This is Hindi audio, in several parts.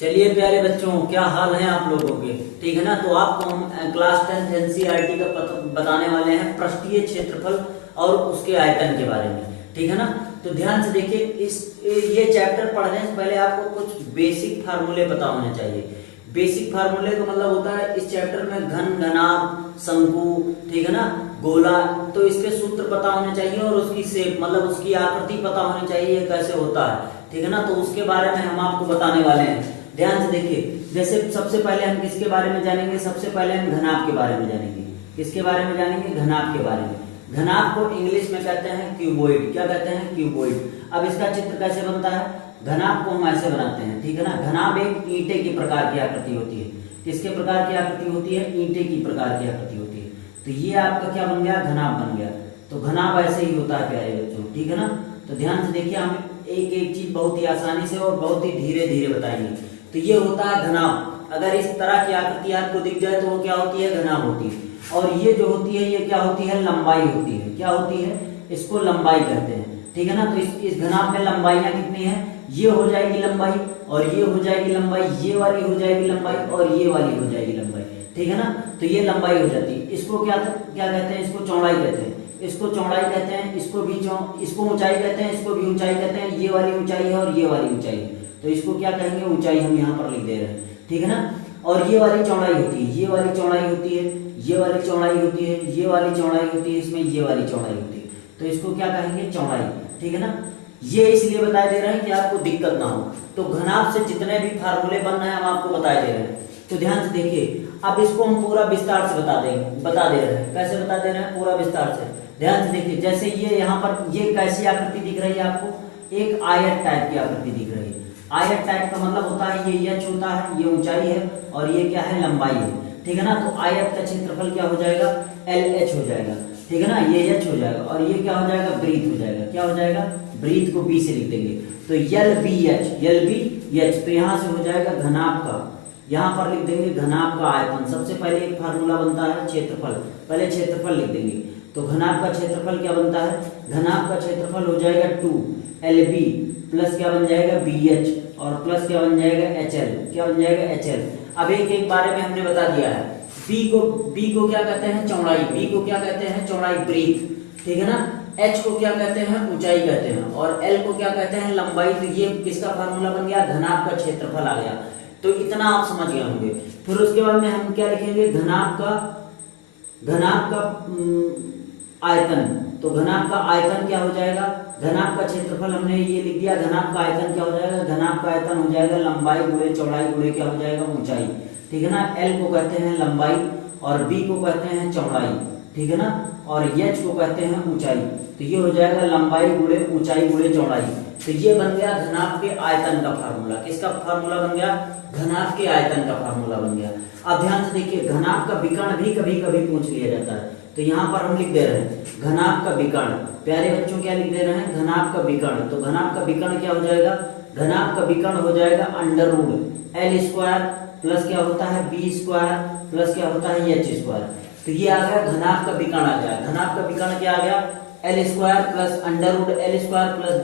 चलिए प्यारे बच्चों, क्या हाल है आप लोगों के? ठीक है ना। तो आपको हम क्लास 10 एनसीईआरटी का बताने वाले हैं पृष्ठीय क्षेत्रफल और उसके आयतन के बारे में। ठीक है ना। तो ध्यान से देखिए, ये चैप्टर पढ़ने से पहले आपको कुछ बेसिक फार्मूले पता होने चाहिए। बेसिक फार्मूले का मतलब होता है इस चैप्टर में घन, घनाभ, शंकु, ठीक है ना, गोला, तो इसके सूत्र पता होने चाहिए और उसकी शेप मतलब उसकी आकृति पता होनी चाहिए कैसे होता है। ठीक है ना। तो उसके बारे में हम आपको बताने वाले हैं। ध्यान से देखिए, जैसे सबसे पहले हम किसके बारे में जानेंगे? सबसे पहले हम घनाभ के बारे में जानेंगे। किसके बारे में जानेंगे? घनाभ के बारे में। घनाभ को इंग्लिश में कहते हैं क्यूबॉइड। क्या कहते हैं? क्यूबॉइड। अब इसका चित्र कैसे बनता है? घनाभ को हम ऐसे बनाते हैं। ठीक है ना। घनाभ एक ईंटे की प्रकार की आकृति होती है। किसके प्रकार की आकृति होती है? ईंटे की प्रकार की आकृति होती है। तो ये आपका क्या बन गया? घनाभ बन गया। तो घनाभ ऐसे ही होता है प्यारे बच्चों। ठीक है ना। तो ध्यान से देखिए, हम एक एक चीज बहुत ही आसानी से और बहुत ही धीरे धीरे बताएंगे। तो ये होता है घनाभ। अगर इस तरह की आकृति आपको दिख जाए तो वो क्या होती है? घनाभ होती है। और ये जो होती है ये क्या होती है? लंबाई होती है। क्या होती है? इसको लंबाई कहते हैं। ठीक है ना। तो इस घनाभ में लंबाइयां कितनी है? ये हो जाएगी लंबाई और ये हो जाएगी लंबाई, ये वाली हो जाएगी लंबाई और ये वाली हो जाएगी लंबाई। ठीक है ना। तो ये लंबाई हो जाती है। इसको क्या क्या कहते हैं? इसको चौड़ाई कहते हैं। इसको चौड़ाई कहते हैं। इसको ऊंचाई कहते हैं। इसको भी ऊंचाई कहते हैं। ये वाली ऊंचाई है और ये वाली ऊंचाई है, तो इसको क्या कहेंगे? ऊंचाई हम यहाँ पर लिख दे रहे हैं। ठीक है ना। और ये वाली चौड़ाई होती है, ये वाली चौड़ाई होती है, ये वाली चौड़ाई होती है, ये वाली चौड़ाई होती है, इसमें ये वाली चौड़ाई होती है, तो इसको क्या कहेंगे? चौड़ाई। ठीक है ना। ये इसलिए बताए दे रहे हैं कि आपको दिक्कत ना हो। तो घनाभ से जितने भी फार्मूले बन रहे हैं हम आपको बताए दे रहे हैं। तो ध्यान से देखिए, अब इसको हम पूरा विस्तार से बता दे रहे हैं। कैसे बता दे रहे हैं? पूरा विस्तार से। ध्यान से देखिए, जैसे ये यहाँ पर ये कैसी आकृति दिख रही है आपको? एक आयत टाइप की आकृति दिख रही है। आयत टाइप का मतलब होता है ये एच होता है, ये ऊंचाई है और ये क्या है? लंबाई है। ठीक है ना। तो आयत का क्षेत्रफल क्या हो जाएगा? एल एच हो जाएगा। ठीक है ना। ये एच हो जाएगा और ये क्या हो जाएगा? ब्रीथ हो जाएगा। क्या हो जाएगा? ब्रीथ को बी से लिख देंगे, तो एल बी एच। तो यहां से हो जाएगा घनाभ का, यहां पर लिख देंगे घनाभ का आयतन। सबसे पहले एक फार्मूला बनता है क्षेत्रफल, पहले क्षेत्रफल लिख देंगे। तो घनाभ का क्षेत्रफल क्या बनता है? घनाभ का क्षेत्रफल हो जाएगा 2LB प्लस क्या बन जाएगा? BH और प्लस क्या बन जाएगा? HL। क्या बन जाएगा? HL। अब एक एक बारे में हमने बता दिया है। बी को क्या कहते हैं? चौड़ाई। बी को क्या कहते हैं? चौड़ाई, ब्रीथ। ठीक है ना। एच को क्या कहते हैं? ऊंचाई कहते हैं। और एल को क्या कहते हैं? लंबाई। तो ये किसका फार्मूला बन गया? घनाभ का क्षेत्रफल आ गया। तो इतना आप समझ गए होंगे। फिर उसके बाद में हम क्या लिखेंगे? घनाभ का आयतन। तो घनाभ का आयतन क्या हो जाएगा? घनाभ का क्षेत्रफल हमने ये लिख दिया। घनाभ का आयतन क्या हो जाएगा? घनाभ का आयतन हो जाएगा लंबाई गुणे चौड़ाई गुणे क्या हो जाएगा? ऊंचाई। ठीक है ना। एल को कहते हैं लंबाई और बी को कहते हैं चौड़ाई। ठीक है ना। और एच को कहते हैं ऊंचाई। तो ये हो जाएगा लंबाई गुणे ऊंचाई गुणे चौड़ाई। तो ये बन गया घनाभ के आयतन का फार्मूला। किसका फार्मूला बन गया? घनाभ के आयतन का फार्मूला बन गया। अब ध्यान से देखिए, घनाभ का विकर्ण भी कभी कभी पूछ लिया जाता है। तो यहाँ पर हम लिख दे रहे हैं घनाभ का विकर्ण। प्यारे बच्चों क्या लिख दे रहे हैं? घनाभ का विकर्ण। तो घनाभ का विकर्ण क्या हो जाएगा? घनाभ का विकर्ण हो जाएगा under root L square plus क्या होता है? बी स्क्वायर प्लस क्या होता है? H square. तो ये आ गया घनाभ का विकर्ण आ गया। घनाभ का विकर्ण क्या आ गया? L square plus under root L square plus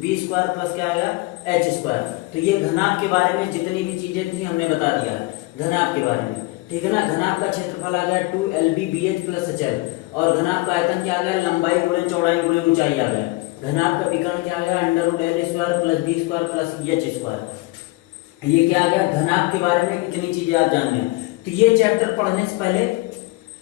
B square plus क्या आ गया? H square. तो ये घनाभ के बारे में जितनी भी चीजें थी हमने बता दिया है घनाभ के बारे में। ठीक है ना। घनाभ का क्षेत्रफल आ गया 2LB BH प्लस HL और घनाभ का आयतन क्या आ गया? लंबाई गुणे चौड़ाई गुणे ऊंचाई आ गया। घनाभ का विकर्ण क्या आ गया? Under root L square plus B square plus H square. ये क्या आ गया? घनाभ के बारे में इतनी चीजें आप जान गए। तो ये चैप्टर पढ़ने से पहले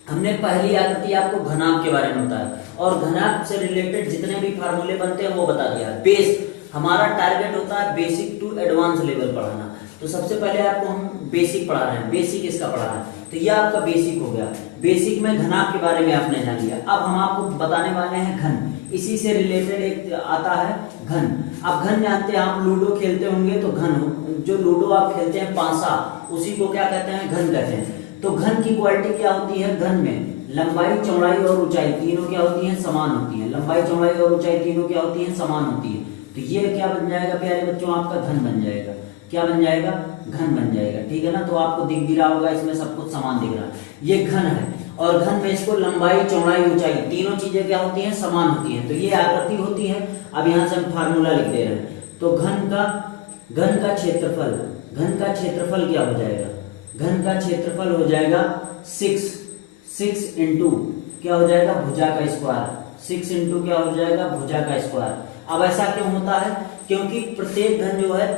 हमने पहली आकृति आपको घनाभ के बारे में बताया और घनाभ से रिलेटेड जितने भी फार्मूले बनते हैं वो बता दिया। बेस हमारा टारगेट होता है बेसिक टू एडवांस लेवल पढ़ाना। तो सबसे पहले आपको हम बेसिक पढ़ा रहे हैं। बेसिक इसका पढ़ा रहे हैं, तो यह आपका बेसिक हो गया। बेसिक में घनाभ के बारे में आपने जान लिया। अब हम आपको बताने वाले हैं घन। इसी से रिलेटेड एक आता है घन। अब घन जानते हैं आप, लूडो खेलते होंगे तो घन, जो लूडो आप खेलते हैं पासा, उसी को क्या कहते हैं? घन कहते हैं। तो घन की क्वालिटी क्या होती है? घन में लंबाई चौड़ाई और ऊंचाई तीनों क्या होती हैं? समान होती हैं। लंबाई चौड़ाई और ऊंचाई तीनों क्या होती हैं? समान होती है। तो ये क्या बन जाएगा प्यारे बच्चों? आपका घन बन जाएगा। क्या बन जाएगा? घन बन जाएगा। ठीक है ना। तो आपको दिख भी रहा होगा, इसमें सब कुछ समान दिख रहा है। ये घन है और घन में इसको लंबाई चौड़ाई ऊंचाई तीनों चीजें क्या होती हैं? समान होती हैं। तो ये आकृति होती है। अब यहाँ से हम फार्मूला लिख दे रहे हैं। तो घन का क्षेत्रफल घन का क्षेत्रफल क्या हो जाएगा, घन का क्षेत्रफल हो जाएगा 6 इंटू क्या हो जाएगा, भुजा का स्क्वायर, 6 इंटू क्या हो जाएगा, भुजा का स्क्वायर। अब ऐसा क्यों होता है, क्योंकि प्रत्येक घन जो है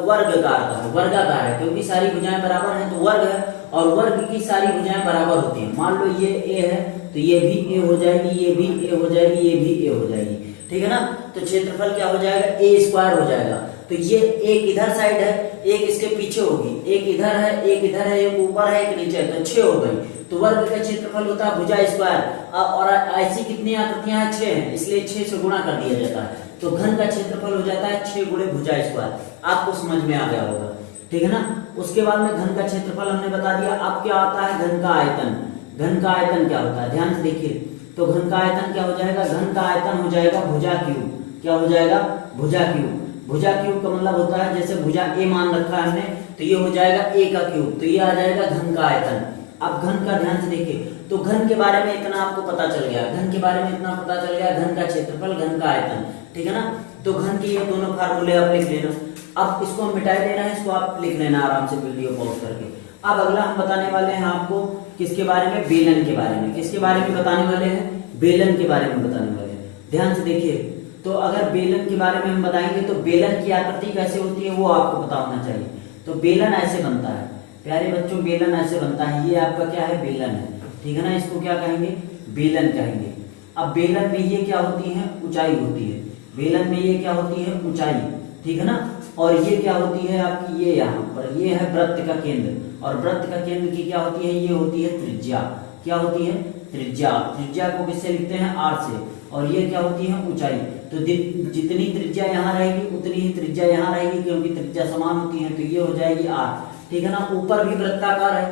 वर्गाकार का है, वर्गाकार है, क्योंकि सारी भुजाएं बराबर हैं तो वर्ग है, और वर्ग की सारी भुजाएं बराबर होती हैं। मान लो ये ए है तो ये भी ए हो जाएगी, ये भी ए हो जाएगी, ये भी ए हो जाएगी, ठीक है ना। तो क्षेत्रफल क्या हो जाएगा, ए स्क्वायर हो जाएगा। तो ये एक इधर साइड है, एक इसके पीछे होगी, एक इधर है, एक इधर है, एक ऊपर है, एक नीचे है, तो 6 हो गई। तो वर्ग का क्षेत्रफल होता है भुजा स्क्वायर। और ऐसी कितनी आकृतियां हैं, 6 हैं, इसलिए 6 से गुणा कर दिया जाता है। तो घन का क्षेत्रफल हो जाता है 6 गुणे भुजा स्क्वायर। आपको समझ में आ गया होगा, ठीक है ना। उसके बाद में घन का क्षेत्रफल हमने बता दिया। अब क्या आता है, घन का आयतन। घन का आयतन क्या होता है, ध्यान से देखिए। तो घन का आयतन क्या हो जाएगा, घन का आयतन हो जाएगा भुजा क्यूब। क्या हो जाएगा, भुजा क्यूब। भुजा क्यूब का मतलब होता है, जैसे भुजा ए मान रखा है हमने, तो ये हो जाएगा ए का क्यूब, तो ये आ जाएगा घन का आयतन। अब घन का ध्यान से देखिए, तो घन के बारे में इतना आपको पता चल गया, घन के बारे में इतना पता चल गया, घन का क्षेत्रफल, घन का आयतन, ठीक है ना। तो घन के ये दोनों फार्मूले आप लिख लेना। अब इसको हम मिटाई दे रहे हैं, इसको आप लिख लेना आराम से वीडियो पॉज करके। अब अगला हम बताने वाले हैं आपको किसके बारे में, बेलन के बारे में। किसके बारे में बताने वाले हैं, बेलन के बारे में बताने वाले हैं। ध्यान से देखिए, तो अगर बेलन के बारे में हम बताएंगे तो बेलन की आकृति कैसे होती है वो आपको पता होना चाहिए। तो बेलन ऐसे बनता है प्यारे बच्चों, बेलन ऐसे बनता है। ये आपका क्या है, बेलन है, ठीक है ना। इसको क्या कहेंगे, बेलन कहेंगे। अब बेलन में ये क्या होती है, ऊंचाई होती है। बेलन में ये क्या होती है, ऊंचाई, ठीक है ना। और ये क्या होती है आपकी, ये यहाँ पर ये है वृत्त का केंद्र, और वृत्त का केंद्र की क्या होती है, ये होती है त्रिज्या। क्या होती है, त्रिज्या। त्रिज्या को किससे लिखते हैं, आर से। और ये क्या होती है, ऊंचाई। तो जितनी त्रिज्या यहाँ रहेगी उतनी ही त्रिज्या यहाँ रहेगी, क्योंकि त्रिज्या समान होती है, तो ये हो जाएगी आर, ठीक है ना। ऊपर भी वृत्ताकार है,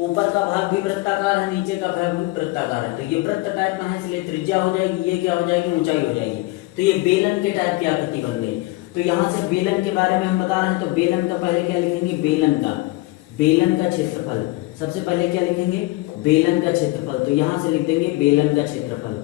ऊपर का भाग भी वृत्ताकार है, नीचे का भाग भी वृत्ताकार है, तो ये वृत्त टाइप का है, इसलिए त्रिज्या हो जाएगी, ये क्या हो जाएगी, ऊंचाई हो जाएगी। तो ये बेलन के टाइप की आकृति बन गई। तो यहाँ से बेलन के बारे में हम बता रहे हैं, तो बेलन का पहले क्या लिखेंगे, बेलन का क्षेत्रफल। सबसे पहले क्या लिखेंगे, बेलन का क्षेत्रफल। तो यहाँ से लिख देंगे बेलन का क्षेत्रफल,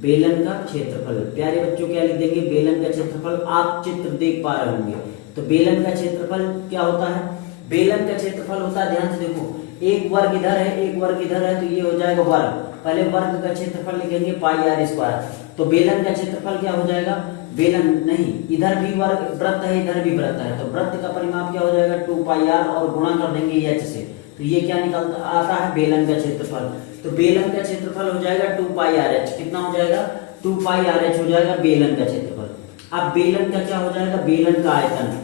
बेलन का क्षेत्रफल। प्यारे बच्चों क्या लिख देंगे, बेलन का क्षेत्रफल। आप चित्र देख पा रहे होंगे। तो बेलन का क्षेत्रफल क्या होता है, बेलन का क्षेत्रफल होता है, ध्यान से देखो, एक वर्ग इधर है, एक वर्ग इधर है, तो ये हो जाएगा वर्ग। पहले वर्ग का क्षेत्रफल लिखेंगे पाई आर स्क्वायर। तो बेलन का क्षेत्रफल क्या हो जाएगा, बेलन नहीं, इधर भी वर्ग वृत्त है, इधर भी वृत्त है, तो वृत्त का परिमाप क्या हो जाएगा, 2 पाई आर, और गुणा कर देंगे एच से। तो ये क्या निकलता आता है, बेलन का क्षेत्रफल। तो बेलन का क्षेत्रफल हो जाएगा 2 पाई आर एच। कितना हो जाएगा, 2 पाई आर एच हो जाएगा बेलन का क्षेत्रफल। अब बेलन का क्या हो जाएगा, बेलन का आयतन।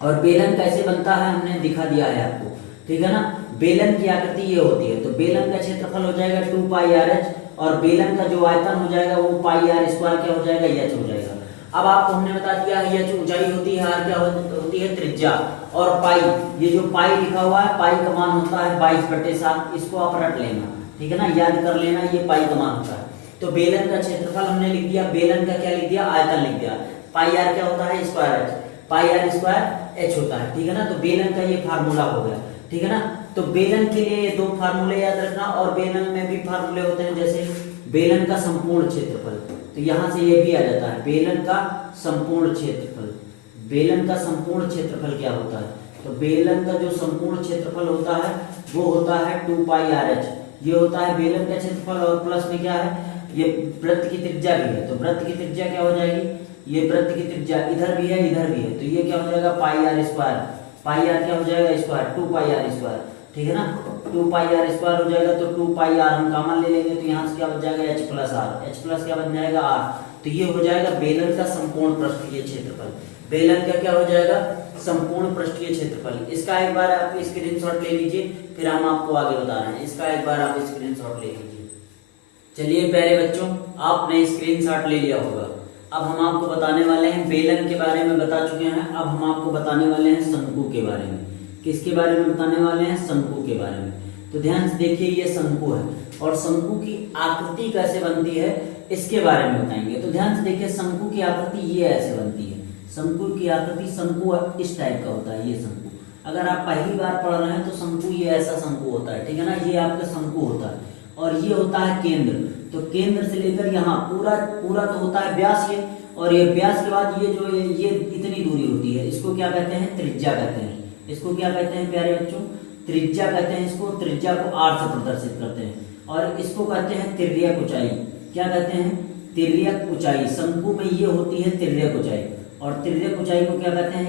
और बेलन कैसे बनता है हमने दिखा दिया है आपको, ठीक है ना। बेलन की आकृति ये होती है। तो बेलन का क्षेत्रफल हो जाएगा 2 पाई आर एच, और बेलन का जो आयतन हो जाएगा वो पाई आर स्क्वायर क्या हो जाएगा, एच हो जाएगा। अब आपको हमने बता दिया है एच ऊंचाई होती है, आर क्या होती है, त्रिज्या, और पाई, ये जो पाई लिखा हुआ है, पाई का मान होता है 22/7। इसको आप रट लेना, ठीक है ना, याद कर लेना, ये पाई का मान होता है। तो बेलन का क्षेत्रफल हमने लिख दिया, बेलन का क्या लिख दिया, आयतन लिख दिया। पाई आर क्या होता है, square H, pi are square H होता है, ठीक है ना। तो बेलन का ये फार्मूला हो गया, ठीक है ना। तो बेलन के लिए 2 फार्मूले याद रखना, और बेलन में भी फार्मूले होते हैं, जैसे बेलन का संपूर्ण क्षेत्रफल। तो यहां से ये भी आ जाता है, बेलन का संपूर्ण क्षेत्रफल। बेलन का संपूर्ण क्षेत्रफल क्या होता है, तो बेलन का जो संपूर्ण क्षेत्रफल होता है वो होता है 2 पाई आर एच। ये होता है बेलन का क्षेत्रफल, और प्लस में क्या है, ये वृत्त की त्रिज्या भी है। तो वृत्त की त्रिज्या क्या हो जाएगी, ये वृत्त की त्रिज्या इधर भी है, इधर भी है, तो ये क्या हो जाएगा, पाई आर स्क्वायर। पाई आर क्या हो जाएगा, स्क्वायर, 2 पाई आर स्क्वायर, ठीक है ना। 2 पाई आर स्क्वायर हो जाएगा, तो 2 पाई आर हम कॉमन ले लेंगे, तो यहाँ से क्या बन जाएगा, H plus R. H plus क्या बन जाएगा, आर। तो ये हो जाएगा बेलन का संपूर्ण पृष्ठीय क्षेत्रफल। बेलन का क्या हो जाएगा, संपूर्ण पृष्ठीय क्षेत्रफल। इसका एक बार आप स्क्रीनशॉट ले लीजिए, फिर हम आपको आगे बता रहे हैं। इसका एक बार आप स्क्रीनशॉट ले लीजिए। चलिए प्यारे बच्चों, आपने स्क्रीनशॉट ले लिया होगा। अब हम आपको बताने वाले हैं, बेलन के बारे में बता चुके हैं, अब हम आपको बताने वाले हैं शंकु के बारे में। किसके बारे में बताने वाले हैं, शंकु के बारे में। तो ध्यान से देखिए, ये शंकु है, और शंकु की आकृति कैसे बनती है इसके बारे में बताएंगे। तो ध्यान से देखिए, शंकु की आकृति ये ऐसे बनती है। शंकु की आकृति, शंकु इस टाइप का होता है, ये शंकु। अगर आप पहली बार पढ़ रहे हैं तो शंकु ये ऐसा शंकु होता है, ठीक है ना। ये आपका शंकु होता है, और ये होता है केंद्र। तो केंद्र से लेकर यहाँ पूरा तो होता है व्यास ये, और ये व्यास के बाद ये जो ये इतनी दूरी होती है, इसको क्या कहते हैं, त्रिज्या कहते हैं। इसको क्या कहते हैं प्यारे बच्चों? त्रिज्या कहते हैं इसको। त्रिज्या को आर से प्रदर्शित करते हैं। और इसको कहते हैं तिर्यक ऊंचाई। क्या कहते हैं? तिर्यक ऊंचाई। शंकु में ये होती है तिर्यक ऊंचाई, और तिर्यक ऊंचाई को क्या कहते हैं?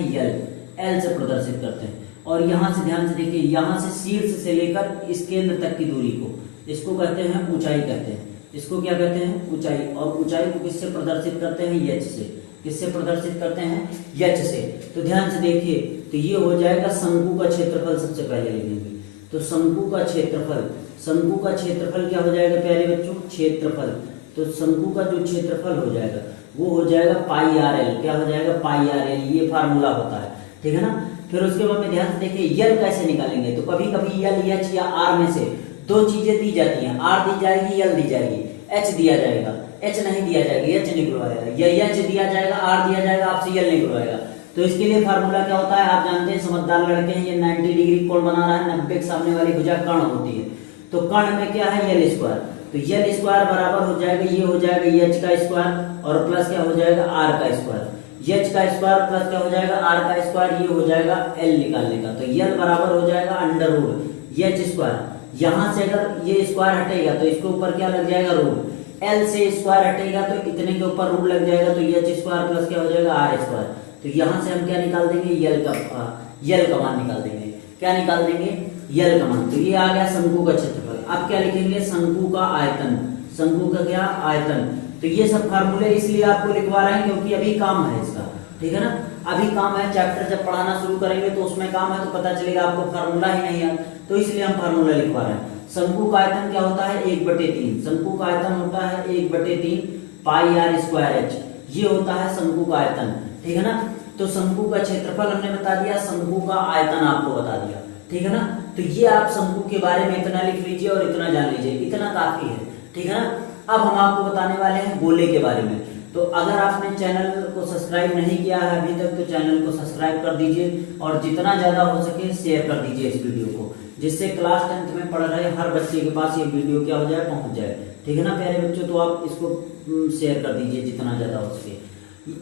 एल से प्रदर्शित करते हैं। और यहाँ से ध्यान से देखिए, यहाँ से शीर्ष से लेकर इस केंद्र तक की दूरी को इसको कहते हैं ऊंचाई कहते हैं। इसको क्या कहते हैं? ऊंचाई। और ऊंचाई को किससे प्रदर्शित करते हैं? एच से। किससे प्रदर्शित करते हैं? एच से। तो ध्यान से देखिए, तो ये हो जाएगा शंकु का क्षेत्रफल। सबसे पहले लिखेंगे तो शंकु का क्षेत्रफल। शंकु का क्षेत्रफल क्या हो जाएगा प्यारे बच्चों? क्षेत्रफल। तो शंकु का जो क्षेत्रफल हो जाएगा वो हो जाएगा पाई आर एल। क्या हो जाएगा? पाई आर एल। ये फार्मूला होता है, ठीक है ना। फिर उसके बाद में ध्यान से देखिए यल कैसे निकालेंगे। तो कभी कभी यल, एच या आर में से दो चीजें दी जाती हैं, आर दी जाएगी, यल दी जाएगी, एच दिया जाएगा। एच नहीं दिया जाएगा, एच निकलवाएगा, या एच दिया जाएगा, आर दिया जाएगा, आपसे यल निकलवाएगा। तो इसके लिए फार्मूला क्या होता है आप जानते हैं, समझदार लड़के हैं। ये 90 डिग्री कोण बना रहा है, 90 के सामने वाली भुजा कर्ण होती है। तो कर्ण में क्या है? यल स्क्वायर। तो यल स्क्वायर बराबर हो जाएगा, ये हो जाएगा एच का स्क्वायर और प्लस क्या हो जाएगा? आर का स्क्वायर। एच का स्क्वायर प्लस क्या हो जाएगा? आर का स्क्वायर। ये हो जाएगा एल निकालने का। तो यल बराबर हो जाएगा अंडर रूट एच स्क्वायर। यहाँ से अगर ये स्क्वायर हटेगा तो इसके ऊपर क्या लग जाएगा? रूट। एल से स्क्वायर हटेगा तो इतने के ऊपर रूट लग जाएगा, तो एच स्क्वायर प्लस क्या हो जाएगा? R square. तो यहाँ से हम क्या निकाल देंगे? यल का मान निकाल देंगे। क्या निकाल देंगे? यल का मान। तो ये आ गया शंकु का क्षेत्रफल। अब क्या लिखेंगे? शंकु का आयतन। शंकु का क्या? आयतन। तो ये सब फार्मूले इसलिए आपको लिखवा रहे हैं क्योंकि अभी काम है इसका, ठीक है ना। अभी काम है, चैप्टर जब पढ़ाना शुरू करेंगे तो उसमें काम है, तो पता चलेगा आपको फार्मूला ही नहीं है, तो इसलिए हम फार्मूला लिखवा रहे हैं। शंकु का आयतन क्या होता है? 1/3। शंकु का आयतन होता है 1/3 पाई आर स्क्वायर एच। ये होता है शंकु का आयतन, ठीक है ना। तो शंकु का क्षेत्रफल हमने बता दिया, शंकु का आयतन आपको बता दिया, ठीक है ना। तो ये आप शंकु के बारे में इतना लिख लीजिए और इतना जान लीजिए, इतना काफी है, ठीक है ना। अब हम आपको बताने वाले हैं गोले के बारे में। तो अगर आपने चैनल को सब्सक्राइब नहीं किया है अभी तक, तो चैनल को सब्सक्राइब कर दीजिए और जितना ज्यादा हो सके शेयर कर दीजिए इस वीडियो को, जिससे क्लास 10th में पढ़ रहे हर बच्चे के पास ये वीडियो क्या हो जाए? पहुंच जाए, ठीक है ना प्यारे बच्चों। तो आप इसको शेयर कर दीजिए जितना ज्यादा हो सके।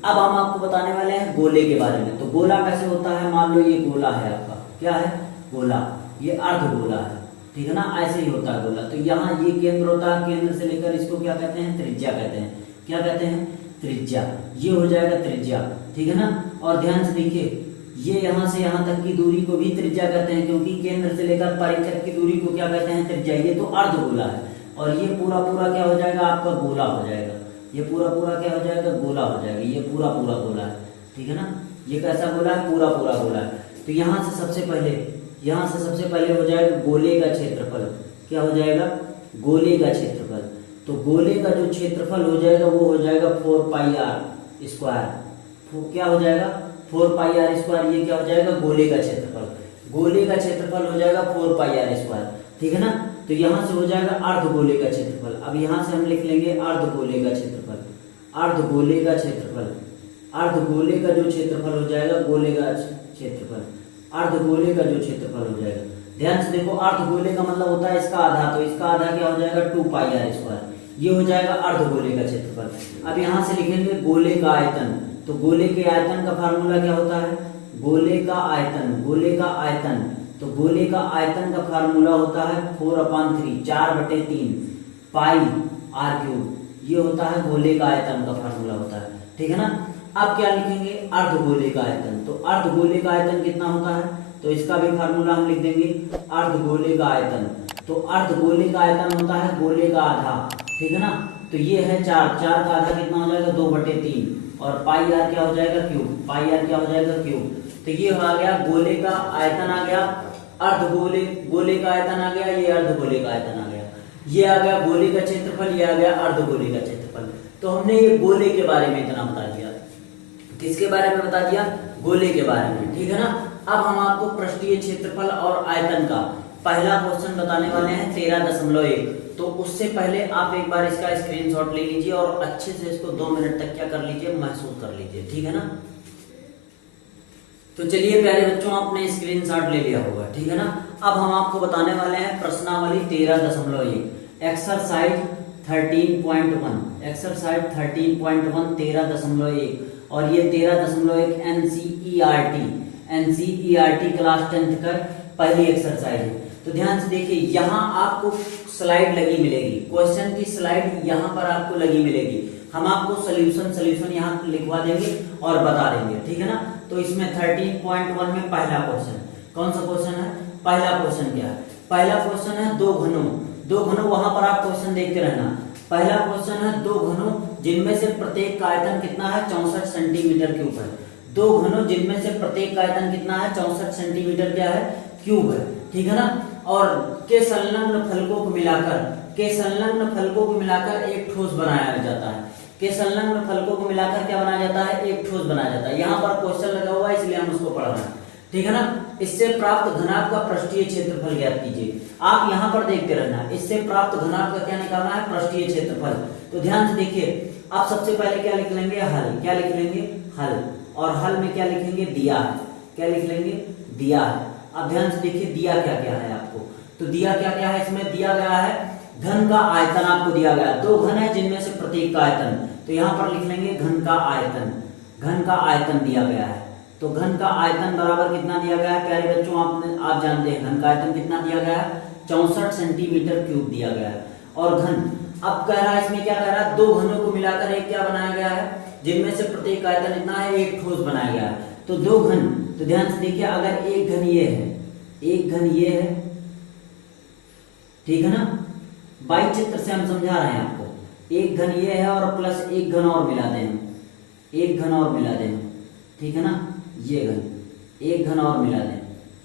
अब हम आपको बताने वाले हैं गोले के बारे में। तो गोला कैसे होता है? मान लो ये गोला है आपका, क्या है? गोला। ये अर्धगोला है, ठीक है ना। ऐसे ही होता है गोला। तो यहाँ ये केंद्र होता है, केंद्र से लेकर इसको क्या कहते हैं? त्रिज्या कहते हैं। क्या कहते हैं? त्रिज्या। ये हो जाएगा त्रिज्या, ठीक है ना। और ध्यान से देखिए, ये यहाँ से यहाँ तक की दूरी को भी त्रिज्या कहते हैं, क्योंकि केंद्र से लेकर परिधि तक की दूरी को क्या कहते हैं? त्रिज्या। ये तो अर्धगोला है। और ये पूरा पूरा क्या हो जाएगा? आपका गोला हो जाएगा। ये पूरा पूरा क्या हो जाएगा? गोला हो जाएगा। ये पूरा पूरा गोला है, ठीक है ना। ये कैसा गोला है? पूरा पूरा गोला है। तो यहाँ से सबसे पहले हो जाएगा गोले का क्षेत्रफल। क्या हो जाएगा? गोले का क्षेत्रफल। तो गोले का जो क्षेत्रफल हो जाएगा वो हो जाएगा 4 पाई आर स्क्वायर। क्या हो जाएगा? 4 पाई आर स्क्वायर। ये क्या हो जाएगा? गोले का क्षेत्रफल। गोले का क्षेत्रफल हो जाएगा 4 पाई आर स्क्वायर, ठीक है ना। तो यहाँ से हो जाएगा अर्धगोले का क्षेत्रफल। अब यहाँ से हम लिख लेंगे अर्धगोले का क्षेत्रफल। अर्धगोले का क्षेत्रफल। अर्धगोले का जो क्षेत्रफल हो जाएगा, गोले का क्षेत्रफल, अर्धगोले का जो क्षेत्रफल हो जाएगा। ध्यान से देखो, अर्धगोले का मतलब होता है इसका आधा। तो इसका आधा क्या हो जाएगा? 2 पाई आर स्क्वायर। ये हो जाएगा अर्धगोले का क्षेत्रफल। अब यहाँ से लिखेंगे गोले का आयतन। तो गोले के आयतन का फार्मूला क्या होता है? गोले का आयतन। गोले का आयतन। तो गोले का आयतन का फार्मूला होता है 4/3 4/3 पाई आर क्यूब। ये होता है गोले का आयतन का फार्मूला होता है, ठीक है ना। अब क्या लिखेंगे? अर्धगोले का आयतन। तो अर्धगोले का आयतन कितना होता है? तो इसका भी फार्मूला हम लिख देंगे अर्धगोले का आयतन। तो अर्धगोले का आयतन होता है गोले का आधा, ठीक है ना। तो ये है 4 का आधा कितना हो जाएगा? 2/3 और पाई आर क्या हो जाएगा? क्यूब। पाई आर क्या हो जाएगा? क्यूब। तो ये आ गया गोले का आयतन आ गया, गोले का आयतन आ गया, ये अर्धगोले का आयतन आ गया। ये आ गया गोले का क्षेत्रफल, ये आ गया अर्धगोले का क्षेत्रफल। तो हमने ये गोले के बारे में इतना बता दिया। किसके बारे में बता दिया? गोले के बारे में, ठीक है ना। अब हम आपको पृष्ठीय क्षेत्रफल और आयतन का पहला क्वेश्चन बताने वाले हैं 13.1। तो उससे पहले आप एक बार इसका स्क्रीनशॉट ले लीजिए और अच्छे से इसको 2 मिनट तक क्या कर लीजिए? महसूस कर लीजिए, ठीक है ना। तो चलिए प्यारे बच्चों, आपने स्क्रीनशॉट ले लिया होगा, ठीक है ना। अब हम आपको बताने वाले हैं प्रश्नावली 13.1 एक्सरसाइज 13.1। एक्सरसाइज 13.1 13.1 और ये 13.1 NCERT एनसीईआरटी क्लास 10th का पहली एक्सरसाइज है। तो ध्यान से देखिए, यहाँ आपको स्लाइड लगी मिलेगी, क्वेश्चन की स्लाइड यहाँ पर आपको लगी मिलेगी। हम आपको सोल्यूशन यहाँ लिखवा देंगे और बता देंगे, ठीक है ना। तो इसमें 13.1 में पहला क्वेश्चन कौन सा क्वेश्चन है? पहला क्वेश्चन क्या है? पहला क्वेश्चन है दो घनों, वहां पर आप क्वेश्चन देखते रहना। पहला क्वेश्चन है दो घनों जिनमें से प्रत्येक का आयतन कितना है? 64 सेंटीमीटर क्यूब है। दो घनों जिनमें से प्रत्येक का आयतन कितना है? 64 सेंटीमीटर क्या है? क्यूब है, ठीक है ना। और के संलग्न फलकों को मिलाकर एक ठोस बनाया जाता है। के संलग्न फलकों को मिलाकर क्या बनाया जाता है? एक ठोस बनाया जाता है। यहाँ पर क्वेश्चन लगा हुआ है इसलिए हम उसको पढ़ रहे हैं, ठीक है ना। इससे प्राप्त घनाभ का पृष्ठीय क्षेत्रफल ज्ञात कीजिए। आप यहाँ पर देखते रहना, इससे प्राप्त घनाभ का क्या निकालना है? पृष्ठीय क्षेत्रफल। तो ध्यान से देखिए, आप सबसे पहले क्या लिख लेंगे? हल। क्या लिख लेंगे? हल। और हल में क्या लिखेंगे? दिया है। क्या लिख लेंगे? दिया है। अब ध्यान से देखिए, दिया क्या क्या है आपको। तो दिया क्या क्या है? इसमें दिया गया है घन का आयतन आपको दिया गया है। दो घन है जिनमें से प्रत्येक का आयतन, तो यहाँ पर लिख लेंगे घन का आयतन। घन का आयतन दिया गया है। तो घन का आयतन बराबर कितना दिया गया है प्यारे बच्चों? आप जानते हैं घन का आयतन कितना दिया गया है? 64 सेंटीमीटर क्यूब दिया गया है। और घन अब कह रहा है, इसमें क्या कह रहा है? दो घनों को मिलाकर एक क्या बनाया गया है? जिनमें से प्रत्येक आयतन इतना है, एक ठोस बनाया गया है। तो दो घन, तो ध्यान से देखिए, अगर एक घन ये है, एक घन ये है, ठीक है ना। बाई चित्र से हम समझा रहे हैं आपको। एक घन ये है और प्लस एक घन और मिला दें, एक घन और मिला दें, ठीक है ना। ये घन, एक घन और मिला दें,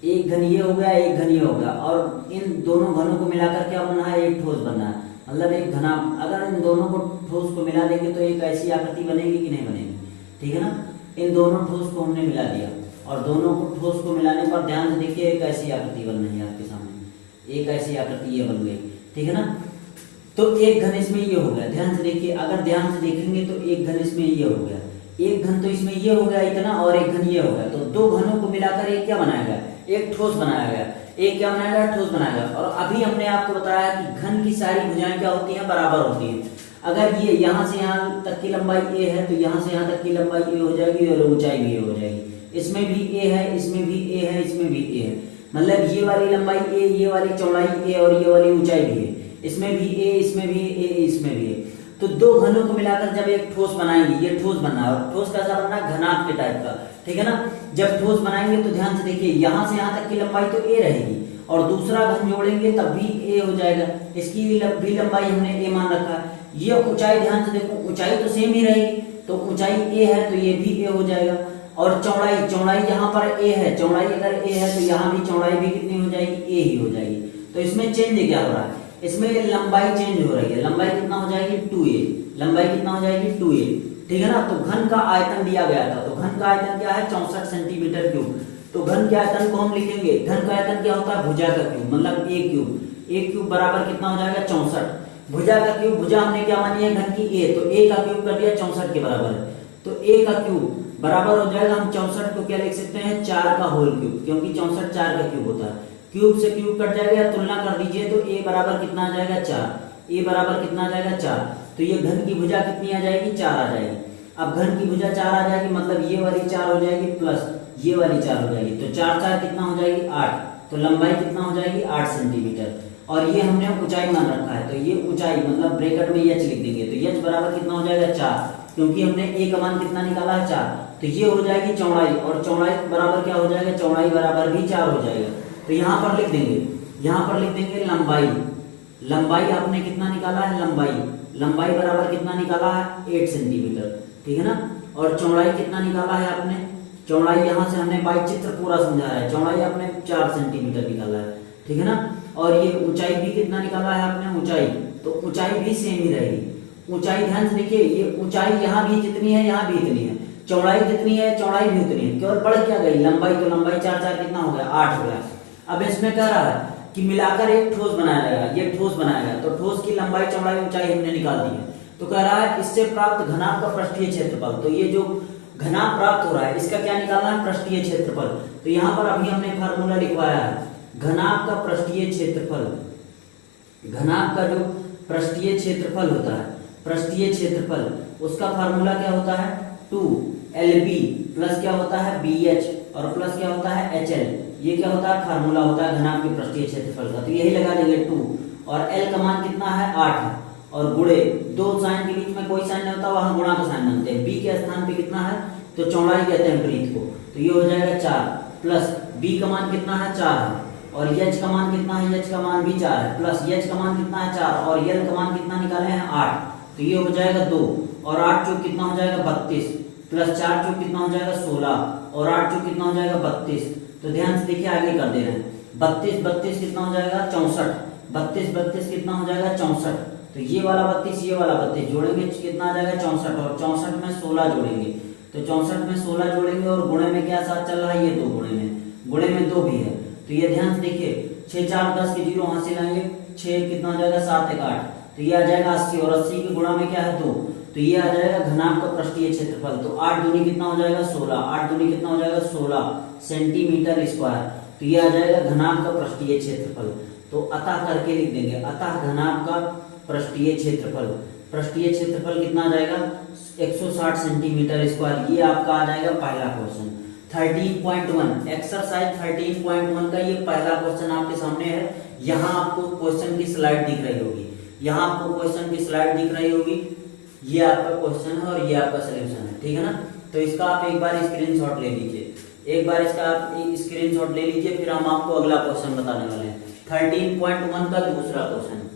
एक घन ये हो गया, एक घन ये हो गया, और इन दोनों घनों को मिलाकर क्या बनना है? एक ठोस बनना है। मतलब एक घना, अगर इन दोनों को ठोस को मिला देंगे तो एक ऐसी आकृति बनेगी कि नहीं बनेगी, ठीक है ना। इन दोनों ठोस को हमने मिला दिया और दोनों को ठोस को मिलाने पर ध्यान से देखिए एक ऐसी आकृति बन रही है आपके सामने, एक ऐसी आकृति ये बन गई, ठीक है ना। तो एक घन इसमें ये हो गया। ध्यान से देखिए, अगर ध्यान से देखेंगे तो एक घन इसमें ये हो गया, एक घन तो इसमें ये हो गया इतना, और एक घन ये हो गया। तो दो घनों को मिलाकर एक क्या बनाया गया? एक ठोस बनाया गया। एक क्या बनाया गया? ठोस बनाया गया। और अभी हमने आपको बताया कि घन की सारी भुजाएं क्या होती हैं? बराबर होती हैं। अगर ये यहाँ से यहाँ तक की लंबाई ए है तो यहाँ से यहाँ तक की लंबाई ए हो जाएगी और ऊंचाई भी ए हो जाएगी। इसमें भी ए है, इसमें भी ए है, इसमें भी ए है। मतलब ये वाली लंबाई ए, ये वाली चौड़ाई ए और ये वाली ऊंचाई भी है। इसमें भी ए, इसमें भी ए, इसमें भी ए। तो दो घनों को मिलाकर जब एक ठोस बनाएंगे, ये ठोस बनना है। और ठोस कैसा बनना है? घनाभ के टाइप का, ठीक है ना। जब ठोस बनाएंगे तो ध्यान से देखिए, यहाँ से यहाँ तक की लंबाई तो ए रहेगी और दूसरा घन जोड़ेंगे तब भी ए हो जाएगा। इसकी भी लंबाई हमने ए मान रखा है। ये ऊंचाई, ध्यान से देखो, ऊंचाई तो सेम ही रहेगी, तो ऊंचाई ए है तो ये भी ए हो जाएगा। और चौड़ाई यहाँ पर ए है, चौड़ाई अगर ए है तो यहाँ भी चौड़ाई भी कितनी हो जाएगी? ए ही हो जाएगी। तो इसमें चेंज क्या हो रहा है? इसमें लंबाई चेंज हो रही है। लंबाई कितना हो जाएगी? 2a। लंबाई कितना हो जाएगी? 2a, ठीक है ना। तो घन का आयतन दिया गया था, तो घन का आयतन क्या है? 64 सेंटीमीटर क्यूब। तो घन के आयतन को हम लिखेंगे, घन का आयतन क्या होता है? भुजा का क्यूब, मतलब a क्यूब। a क्यूब बराबर कितना हो जाएगा? 64। भुजा का क्यूब, भुजा हमने क्या मानी है? घन की a, तो a का क्यूब कर दिया 64 के बराबर है। तो a का क्यूब बराबर हो जाएगा, हम 64 को क्या लिख सकते हैं? 4 का होल क्यूब, क्योंकि 64 4 का क्यूब होता है। क्यूब से क्यूब कट जाएगा, या तुलना कर दीजिए तो a बराबर कितना आ जाएगा? 4। a बराबर कितना आ जाएगा? 4। तो ये घन की भुजा कितनी आ जाएगी? 4 आ जाएगी। अब घन की भुजा 4 आ जाएगी, मतलब ये वाली 4 हो जाएगी प्लस ये वाली 4 हो जाएगी। तो 4 4 कितना हो जाएगी? 8। तो लंबाई कितना हो जाएगी? 8 सेंटीमीटर। और ये हमने ऊंचाई मान रखा है, तो ये ऊंचाई मतलब ब्रैकेट में h लिख देंगे, तो h बराबर कितना हो जाएगा? 4, क्योंकि हमने a का मान कितना निकाला है? 4। तो ये हो जाएगी चौड़ाई, और चौड़ाई बराबर क्या हो जाएगा? चौड़ाई बराबर भी 4 हो जाएगा। तो यहाँ पर लिख देंगे, यहाँ पर लिख देंगे लंबाई। लंबाई आपने कितना निकाला है? लंबाई बराबर कितना निकाला है? 8 सेंटीमीटर, ठीक है ना। और चौड़ाई कितना निकाला है आपने? चौड़ाई यहाँ से हमने बाई चित्र पूरा समझा है, चौड़ाई आपने 4 सेंटीमीटर निकाला है, ठीक है ना। और ये ऊंचाई भी कितना निकाला है आपने? ऊंचाई, तो ऊंचाई भी सेम ही रहेगी। ऊंचाई ध्यान से देखिए, ये ऊंचाई यहाँ भी जितनी है यहाँ भी इतनी है, चौड़ाई जितनी है चौड़ाई भी उतनी है, केवल बढ़ क्या गई? लंबाई। तो लंबाई 4 4 कितना हो गया? 8 हो गया। अब इसमें कह रहा है कि मिलाकर एक ठोस बनाया जाएगा, ये ठोस बनाया गया, तो ठोस की लंबाई चौड़ाई ऊंचाई हमने निकाल दी है। तो कह रहा है इससे प्राप्त घनाभ का पृष्ठीय क्षेत्रफल। तो ये जो घनाभ प्राप्त हो रहा है इसका क्या निकालना है? पृष्ठीय क्षेत्रफल। तो यहाँ पर अभी हमने फार्मूला लिखवाया है, घनाभ का पृष्ठीय क्षेत्रफल। घनाभ का जो पृष्ठीय क्षेत्रफल होता है, पृष्ठीय क्षेत्रफल, उसका फार्मूला क्या होता है? 2LB प्लस क्या होता है? BH और प्लस क्या होता है HL। ये क्या होता है, फार्मूला होता है घनाभ के पृष्ठीय क्षेत्रफल का। तो यही लगा देंगे 2, और L का मान कितना है 8 है, और गुणे दो साइन के बीच में कोई साइन नहीं होता, वहां गुणा का साइन बनते हैं। B के स्थान पे कितना है, तो चौड़ाई कहते हैं वृत्त को, तो ये हो जाएगा 4, प्लस B का मान कितना है 4 है, और H का मान कितना है, H का मान भी 4 है, प्लस H का मान कितना है 4, और L का मान कितना निकाले हैं 8, तो ये हो जाएगा 2, और 8 चौक कितना हो जाएगा 32, प्लस 4 चौक कितना हो जाएगा 16, और 8 चौक कितना हो जाएगा 32। तो ध्यान से देखिए आगे कर दे रहे हैं, 32 32 कितना हो जाएगा 64, 32 32 कितना हो जाएगा 64, तो ये वाला 32 ये वाला 32 जोड़ेंगे कितना आ जाएगा 64, और 64 में 16 जोड़ेंगे, तो 64 में 16 जोड़ेंगे, और गुणे में क्या साथ चल रहा है, ये 2 गुणे में 2 भी है। तो ये ध्यान से देखिए 6 4 10 के 0 वहां से लाएंगे, 6 कितना हो जाएगा 7 1 8, तो ये आ जाएगा 80, और 80 के गुणा में क्या है 2, तो ये आ जाएगा घनाभ का पृष्ठीय क्षेत्रफल। तो 8 दूनी कितना हो जाएगा 16, 8 दूनी कितना हो जाएगा 16 सेंटीमीटर स्क्वायर, तो ये आ जाएगा घनाभ का पृष्ठीय क्षेत्रफल। तो अतः करके लिख देंगे, अतः घनाभ का पृष्ठीय क्षेत्रफल कितना आ जाएगा 160 सेंटीमीटर स्क्वायर। ये आपका आ जाएगा पहला क्वेश्चन 13.1, एक्सरसाइज 13.1 का ये पहला क्वेश्चन आपके सामने है। यहाँ आपको क्वेश्चन की स्लाइड दिख रही होगी, यहाँ आपको क्वेश्चन की स्लाइड दिख रही होगी, ये आपका क्वेश्चन है और ये आपका सोल्यूशन है, ठीक है ना। तो इसका आप एक बार स्क्रीनशॉट ले लीजिए, एक बार इसका आप स्क्रीनशॉट ले लीजिए, फिर हम आपको अगला क्वेश्चन बताने वाले हैं 13.1 का दूसरा क्वेश्चन।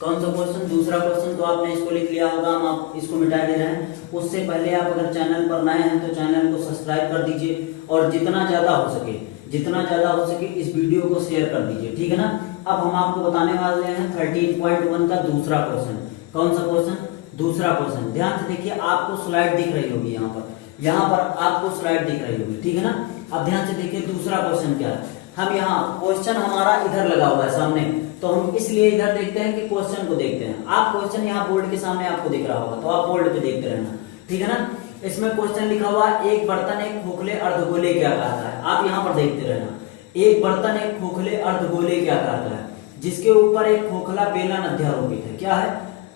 कौन सा क्वेश्चन, दूसरा क्वेश्चन, तो आपने इसको लिख लिया होगा, हम आप इसको मिटा दे रहे हैं। उससे पहले आप अगर चैनल पर नए हैं तो चैनल को सब्सक्राइब कर दीजिए, और जितना ज्यादा हो सके इस वीडियो को शेयर कर दीजिए, ठीक है ना। अब हम आपको बताने वाले हैं 13.1 का दूसरा क्वेश्चन। कौन सा क्वेश्चन, दूसरा क्वेश्चन। ध्यान से देखिए, आपको स्लाइड दिख रही होगी, यहाँ पर आपको स्लाइड दिख रही होगी, ठीक है ना। अब ध्यान से देखिए दूसरा क्वेश्चन क्या है। हम यहाँ क्वेश्चन हमारा इधर लगा हुआ है सामने, तो हम इसलिए इधर देखते हैं कि क्वेश्चन को देखते हैं। आप क्वेश्चन यहाँ बोर्ड के सामने आपको दिख रहा होगा, तो आप बोर्ड पे देखते रहना, ठीक है ना। इसमें क्वेश्चन लिखा हुआ है, एक बर्तन एक खोखले अर्धगोले के आकार का है। आप यहाँ पर देखते रहना, एक बर्तन एक खोखले अर्धगोले के आकार का है, जिसके ऊपर एक खोखला बेलन अध्यारोपित है। क्या है,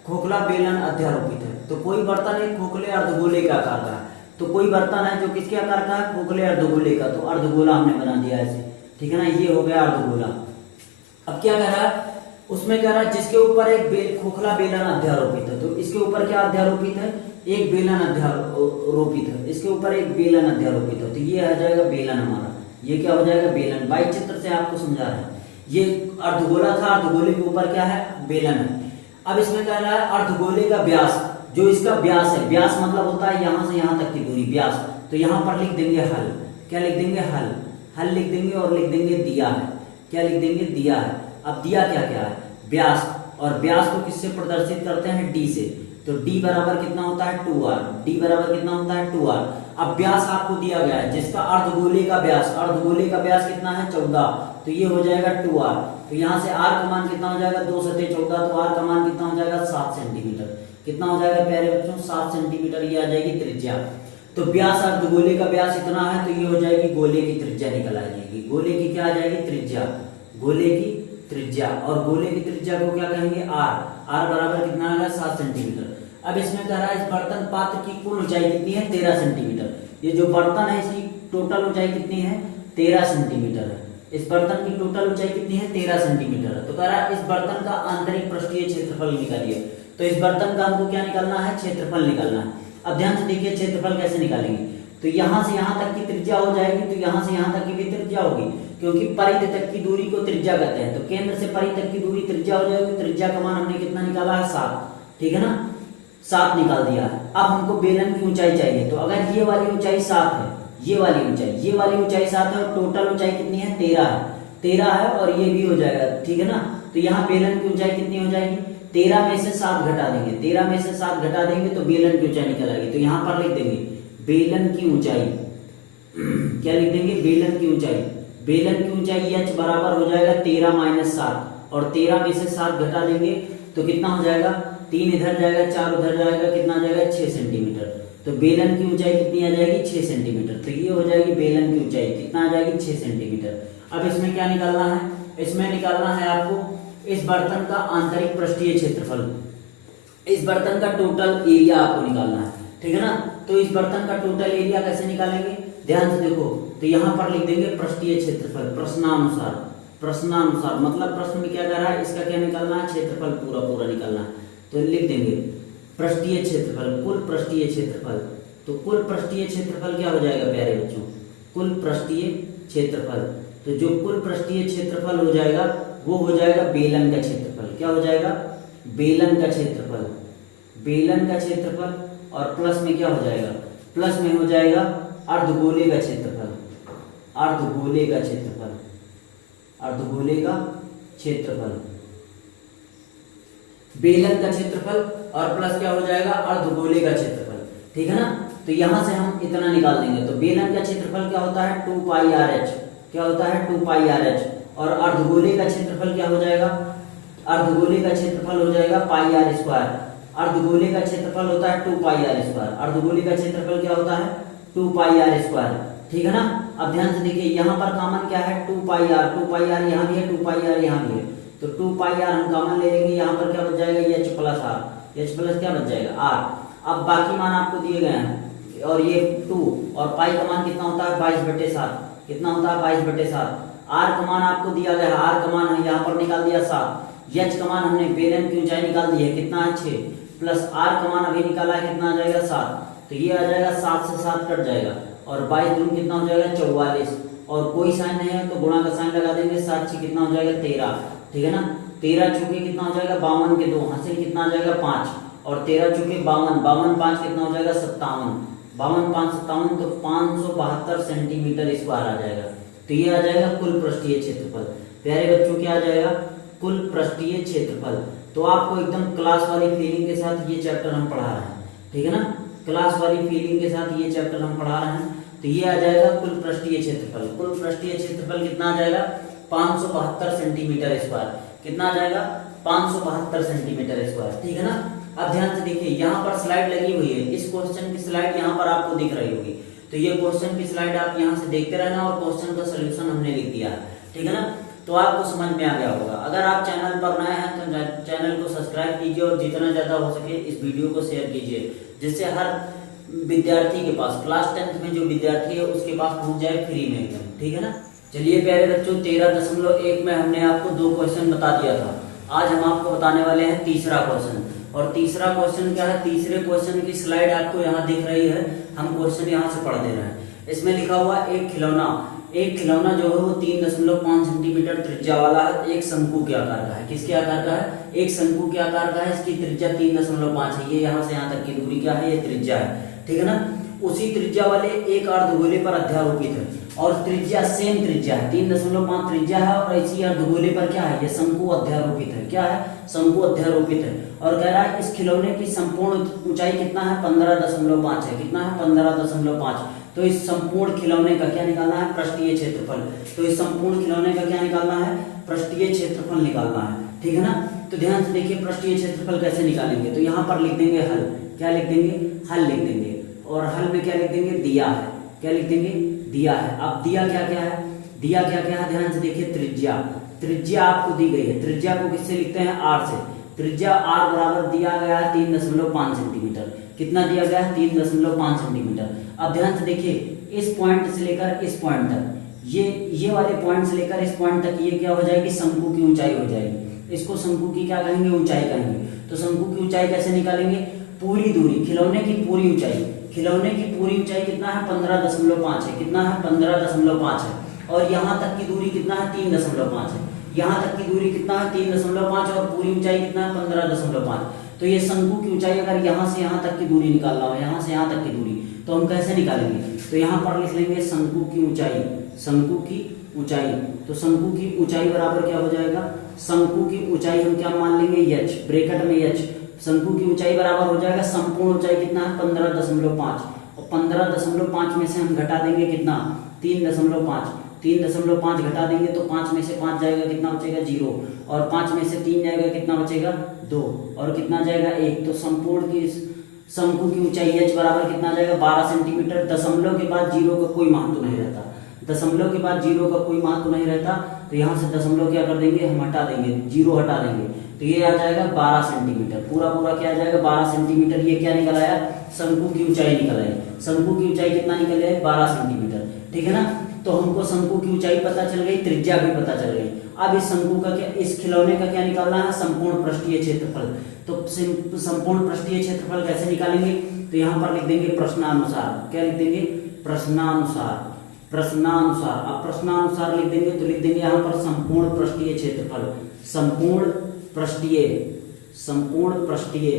खोखला बेलन अध्यारोपित है। तो कोई बर्तन एक खोखले अर्धगोले के आकार का है, तो कोई बर्तन है जो किसके आकार का है, खोखले अर्धगोले का, तो अर्धगोला हमने बना दिया ऐसे, ठीक है ना। ये हो गया अर्धगोला। अब क्या कह रहा है, उसमें कह रहा है जिसके ऊपर एक खोखला बेलन अध्यारोपित है, तो इसके ऊपर क्या अध्यारोपित है, एक बेलन अध्यारोपित है, इसके ऊपर एक बेलन अध्यारोपित है, तो ये आ जाएगा बेलन हमारा, ये क्या हो जाएगा बेलन। बाई चित्र से आपको समझा रहे हैं, ये अर्धगोला था, अर्धगोले के ऊपर क्या है, बेलन है। अब इसमें कह रहा है अर्धगोले का व्यास, जो इसका व्यास है, व्यास मतलब होता है यहां से यहां तक की दूरी, व्यास। तो यहां पर लिख देंगे हल, क्या लिख देंगे, हल, हल लिख देंगे, और लिख देंगे दिया है, क्या लिख देंगे, दिया है। अब दिया क्या क्या है, व्यास, और व्यास को किससे प्रदर्शित करते हैं, डी से। तो डी बराबर कितना होता है 2r, डी बराबर कितना होता है 2r। अब व्यास आपको दिया गया है, जिसका अर्धगोले का व्यास, अर्धगोले का व्यास कितना है 14, तो ये हो जाएगा 2r। तो यहाँ से r का मान कितना हो जाएगा 2 सते 14, तो r का मान कितना हो जाएगा 7 सेंटीमीटर। कितना हो जाएगा प्यारे बच्चों, 7 सेंटीमीटर, ये आ जाएगी त्रिज्या। तो व्यास अर्धगोले का व्यास इतना है, तो ये हो जाएगी गोले की त्रिज्या निकल आ जाएगी। गोले की क्या आ जाएगी, त्रिज्या, गोले की त्रिज्या। और गोले की त्रिज्या को क्या कहेंगे, r बराबर कितना आएगा 7 सेंटीमीटर। अब इसमें कह रहा है इस बर्तन पात्र की कुल ऊंचाई कितनी है, 13 सेंटीमीटर। ये जो बर्तन है इसकी टोटल ऊंचाई कितनी है, 13 सेंटीमीटर है। इस बर्तन की टोटल ऊंचाई कितनी है, 13 सेंटीमीटर है। तो कह रहा है इस बर्तन का आंतरिक पृष्ठीय क्षेत्रफल निकालिए। तो इस बर्तन का हमको क्या निकालना है, क्षेत्रफल निकालना है। अब ध्यान से देखिए क्षेत्रफल कैसे निकालेंगे, तो यहाँ से यहाँ तक की त्रिज्या हो जाएगी, तो यहाँ से यहाँ तक की भी त्रिज्या होगी, क्योंकि परिधि तक की दूरी को त्रिज्या कहते हैं। तो केंद्र से परिधि तक की दूरी त्रिज्या हो जाएगी। त्रिज्या का मान हमने कितना निकाला है 7, ठीक है ना, 7 निकाल दिया है। अब हमको बेलन की ऊंचाई चाहिए, तो अगर ये वाली ऊंचाई 7 है, ये वाली ऊंचाई 7 है, और टोटल ऊंचाई कितनी है 13 है, और ये भी हो जाएगा, ठीक है ना। तो यहाँ बेलन की ऊंचाई कितनी हो जाएगी, 13 में से 7 घटा देंगे, 13 में से 7 घटा देंगे तो बेलन की ऊंचाई निकल आएगी। तो यहाँ पर लिख देंगे बेलन की ऊंचाई, क्या लिख देंगे, बेलन की ऊंचाई। बेलन की ऊंचाई h बराबर हो जाएगा 13 - 7, और 13 में से 7 घटा देंगे तो कितना हो जाएगा, 3 इधर जाएगा, 4 उधर जाएगा, कितना आ जाएगा 6 सेंटीमीटर। तो बेलन की ऊंचाई कितनी आ जाएगी, 6 सेंटीमीटर। तो ये हो जाएगी बेलन की ऊंचाई, कितना आ जाएगी 6 सेंटीमीटर। अब इसमें क्या निकालना है, इसमें निकालना है आपको इस बर्तन का आंतरिक पृष्ठीय क्षेत्रफल, इस बर्तन का टोटल एरिया आपको निकालना है, ठीक है ना। तो इस बर्तन का टोटल एरिया कैसे निकालेंगे, ध्यान से देखो, तो यहाँ पर लिख देंगे पृष्ठीय क्षेत्रफल प्रश्नानुसार। प्रश्नानुसार मतलब प्रश्न में क्या कह रहा है, इसका क्या निकालना है, क्षेत्रफल पूरा पूरा निकालना है। तो लिख देंगे पृष्ठीय क्षेत्रफल, कुल पृष्ठीय क्षेत्रफल। तो कुल पृष्ठीय क्षेत्रफल क्या हो जाएगा प्यारे बच्चों, कुल पृष्ठीय क्षेत्रफल। तो जो कुल पृष्ठीय क्षेत्रफल हो जाएगा वो हो जाएगा बेलन का क्षेत्रफल। क्या हो जाएगा, बेलन का क्षेत्रफल, बेलन का क्षेत्रफल। और प्लस में क्या हो जाएगा, प्लस में हो जाएगा अर्धगोले का क्षेत्रफल, अर्धगोले का क्षेत्रफल, अर्धगोले का क्षेत्रफल। बेलन का क्षेत्रफल और प्लस क्या हो जाएगा, अर्धगोले का क्षेत्रफल। ठीक है ना। तो यहां से हम इतना निकाल देंगे। तो बेलन का क्षेत्रफल क्या होता है 2 पाई आर एच, क्या होता है 2 पाई आर एच। और अर्धगोले का क्षेत्रफल क्या हो जाएगा, अर्धगोले का क्षेत्रफल हो जाएगा पाई आर स्क्वायर। अर्धगोले का क्षेत्रफल होता है 2 पाई आर स्क्वायर। अर्धगोले का क्षेत्रफल क्या होता है 2 पाई आर स्क्वायर। ठीक है ना। अब ध्यान से देखिए यहाँ पर कॉमन क्या है 2 पाई आर, 2 पाई आर यहाँ भी है, 2 पाई आर यहाँ भी है। तो 2 पाई आर हम कॉमन ले लेंगे, यहाँ पर क्या बच जाएगा H plus R, H plus क्या बच जाएगा आर। अब बाकी मान आपको दिए गए हैं और ये 2 और पाई का मान कितना होता है 22/7, कितना होता है 22/7। आर का मान आपको दिया गया है, आर का मान है यहाँ पर निकाल दिया 7। एच का मान हमने बेलन की ऊंचाई निकाल दी है, कितना है 6, प्लस आर का मान अभी निकाला है, कितना आ जाएगा 7। तो ये आ जाएगा 7 से 7 कट जाएगा और 22 दूनी कितना हो जाएगा 44। और कोई साइन नहीं है तो गुणा का साइन लगा देंगे, 7 6 कितना हो जाएगा 13। ठीक है ना। 13 चूके कितना हो जाएगा 52 के 2, हासिल कितना आ जाएगा 5। और 13 चूके 52, 52 5 कितना हो जाएगा 57, 52 5 57 तो 572 सेंटीमीटर स्क्वायर आ जाएगा। तो ये आ जाएगा कुल पृष्ठीय क्षेत्रफल। प्यारे बच्चों क्या आ जाएगा, कुल पृष्ठीय क्षेत्रफल। तो आपको एकदम क्लास वाली फीलिंग के साथ ये चैप्टर हम पढ़ा रहे हैं। ठीक है ना, क्लास वाली फीलिंग के साथ ये चैप्टर हम पढ़ा रहे हैं। तो ये आ जाएगा कुल पृष्ठीय क्षेत्रफल। कुल पृष्ठीय क्षेत्रफल कितना आ जाएगा 572 सेंटीमीटर स्क्वायर। कितना आ जाएगा 572 सेंटीमीटर स्क्वायर। ठीक है ना। अब ध्यान से देखिए यहाँ पर स्लाइड लगी हुई है, इस क्वेश्चन की स्लाइड यहाँ पर आपको दिख रही होगी। तो ये क्वेश्चन की स्लाइड आप यहाँ से देखते रहना और क्वेश्चन का सोल्यूशन हमने लिख दिया है। ठीक है ना। तो आपको समझ में आ गया होगा। अगर आप चैनल पर नए हैं तो चैनल को सब्सक्राइब कीजिए और जितना ज्यादा हो सके इस वीडियो को शेयर कीजिए, जिससे हर विद्यार्थी के पास, क्लास 10th में जो विद्यार्थी है उसके पास पहुंच जाए फ्री में एकदम। ठीक है ना। चलिए प्यारे बच्चों 13.1 में हमने आपको 2 क्वेश्चन बता दिया था। आज हम आपको बताने वाले हैं तीसरा क्वेश्चन। और तीसरा क्वेश्चन क्या है, तीसरे क्वेश्चन की स्लाइड आपको यहाँ दिख रही है, हम क्वेश्चन यहाँ से पढ़ दे रहे हैं। इसमें लिखा हुआ एक खिलौना, एक खिलौना जो है वो 3.5 सेंटीमीटर त्रिज्या वाला है, एक शंकु के आकार का है। किसके आकार का है, एक शंकु के आकार का है। इसकी त्रिज्या 3.5 है। ये यहाँ से यहाँ तक की दूरी क्या है, ये त्रिज्या है। ठीक है ना। उसी त्रिज्या वाले एक अर्धगोले पर अध्यारोपित है और त्रिज्या सेम त्रिज्या है, 3.5 त्रिज्या है और इसी अर्धगोले पर क्या है, ये शंकु अध्यारोपित है। क्या है, शंकु अध्यारोपित है। और कह रहा है इस खिलौने की संपूर्ण ऊंचाई कितना है 15.5 है। कितना है 15.5। तो इस संपूर्ण खिलौने का क्या निकालना है, पृष्ठीय क्षेत्रफल। तो इस संपूर्ण खिलौने का क्या निकालना है, पृष्ठीय क्षेत्रफल निकालना है। ठीक है ना। तो ध्यान से देखिए पृष्ठीय क्षेत्रफल कैसे निकालेंगे। तो यहाँ पर लिख देंगे हल, क्या लिख देंगे, हल लिख देंगे। और हल में क्या लिख देंगे, दिया है। क्या लिख देंगे, दिया है। अब दिया क्या क्या है, दिया क्या क्या है, ध्यान से देखिए त्रिज्या, त्रिज्या आपको दी गई है। त्रिज्या को किससे लिखते हैं, आर से। त्रिज्या आर बराबर दिया गया है 3.5 सेंटीमीटर। कितना दिया गया है 3.5 सेंटीमीटर। अब ध्यान से देखिए इस पॉइंट से लेकर इस पॉइंट तक, ये वाले पॉइंट से लेकर इस पॉइंट तक ये क्या हो जाएगी, शंकु की ऊंचाई हो जाएगी। इसको शंकु की क्या कहेंगे, ऊंचाई कहेंगे। तो शंकु की ऊंचाई कैसे निकालेंगे, पूरी दूरी, खिलौने की पूरी ऊंचाई, खिलौने की पूरी ऊंचाई कितना है 15.5 है। कितना है 15.5 है। और यहाँ तक की दूरी कितना है 3.5 है। यहाँ तक की दूरी कितना है 3.5 और पूरी ऊंचाई कितना है 15.5। तो ये शंकु की ऊंचाई अगर यहाँ से यहाँ तक की दूरी निकालना हो, यहाँ से यहाँ तक की दूरी, तो हम कैसे निकालेंगे। तो यहाँ पर लिख लेंगे शंकु की ऊंचाई, शंकु की ऊंचाई। तो शंकु की ऊंचाई बराबर क्या हो जाएगा, शंकु की ऊंचाई हम क्या मान लेंगे, एच, ब्रैकेट में एच। शंकु की ऊंचाई बराबर हो जाएगा संपूर्ण ऊंचाई कितना है 15.5 और 15.5 में से हम घटा देंगे कितना 3.5, 3.5 घटा देंगे तो 5 में से 5 जाएगा, कितना बचेगा 0। और 5 में से 3 जाएगा, कितना बचेगा 2। और कितना जाएगा 1। तो संपूर्ण की शंकु की ऊंचाई एच बराबर कितना जाएगा 12 सेंटीमीटर। दशमलव के बाद 0 का कोई महत्व नहीं रहता, दशमलव के बाद 0 का कोई महत्व नहीं रहता। तो यहाँ से दशमलव क्या कर देंगे, हम हटा देंगे, 0 हटा देंगे। तो ये आ जाएगा 12 सेंटीमीटर, पूरा पूरा क्या आ जाएगा 12 सेंटीमीटर। ये क्या निकल आया, शंकु की ऊंचाई निकल आई। शंकु की ऊंचाई कितना निकल आया 12 सेंटीमीटर। ठीक है ना। तो हमको शंकु की ऊंचाई पता चल गई, त्रिज्या भी पता चल गई। अब इस शंकु का क्या, इस खिलौने का क्या निकालना है, संपूर्ण पृष्ठीय क्षेत्रफल। तो संपूर्ण पृष्ठीय क्षेत्रफल कैसे निकालेंगे, तो यहाँ पर लिख देंगे प्रश्नानुसार। क्या लिख देंगे, प्रश्नानुसार। प्रश्नानुसार, अब प्रश्नानुसार लिख देंगे तो लिख देंगे यहाँ पर संपूर्ण पृष्ठीय क्षेत्रफल। संपूर्ण पृष्ठीय, संपूर्ण पृष्ठीय,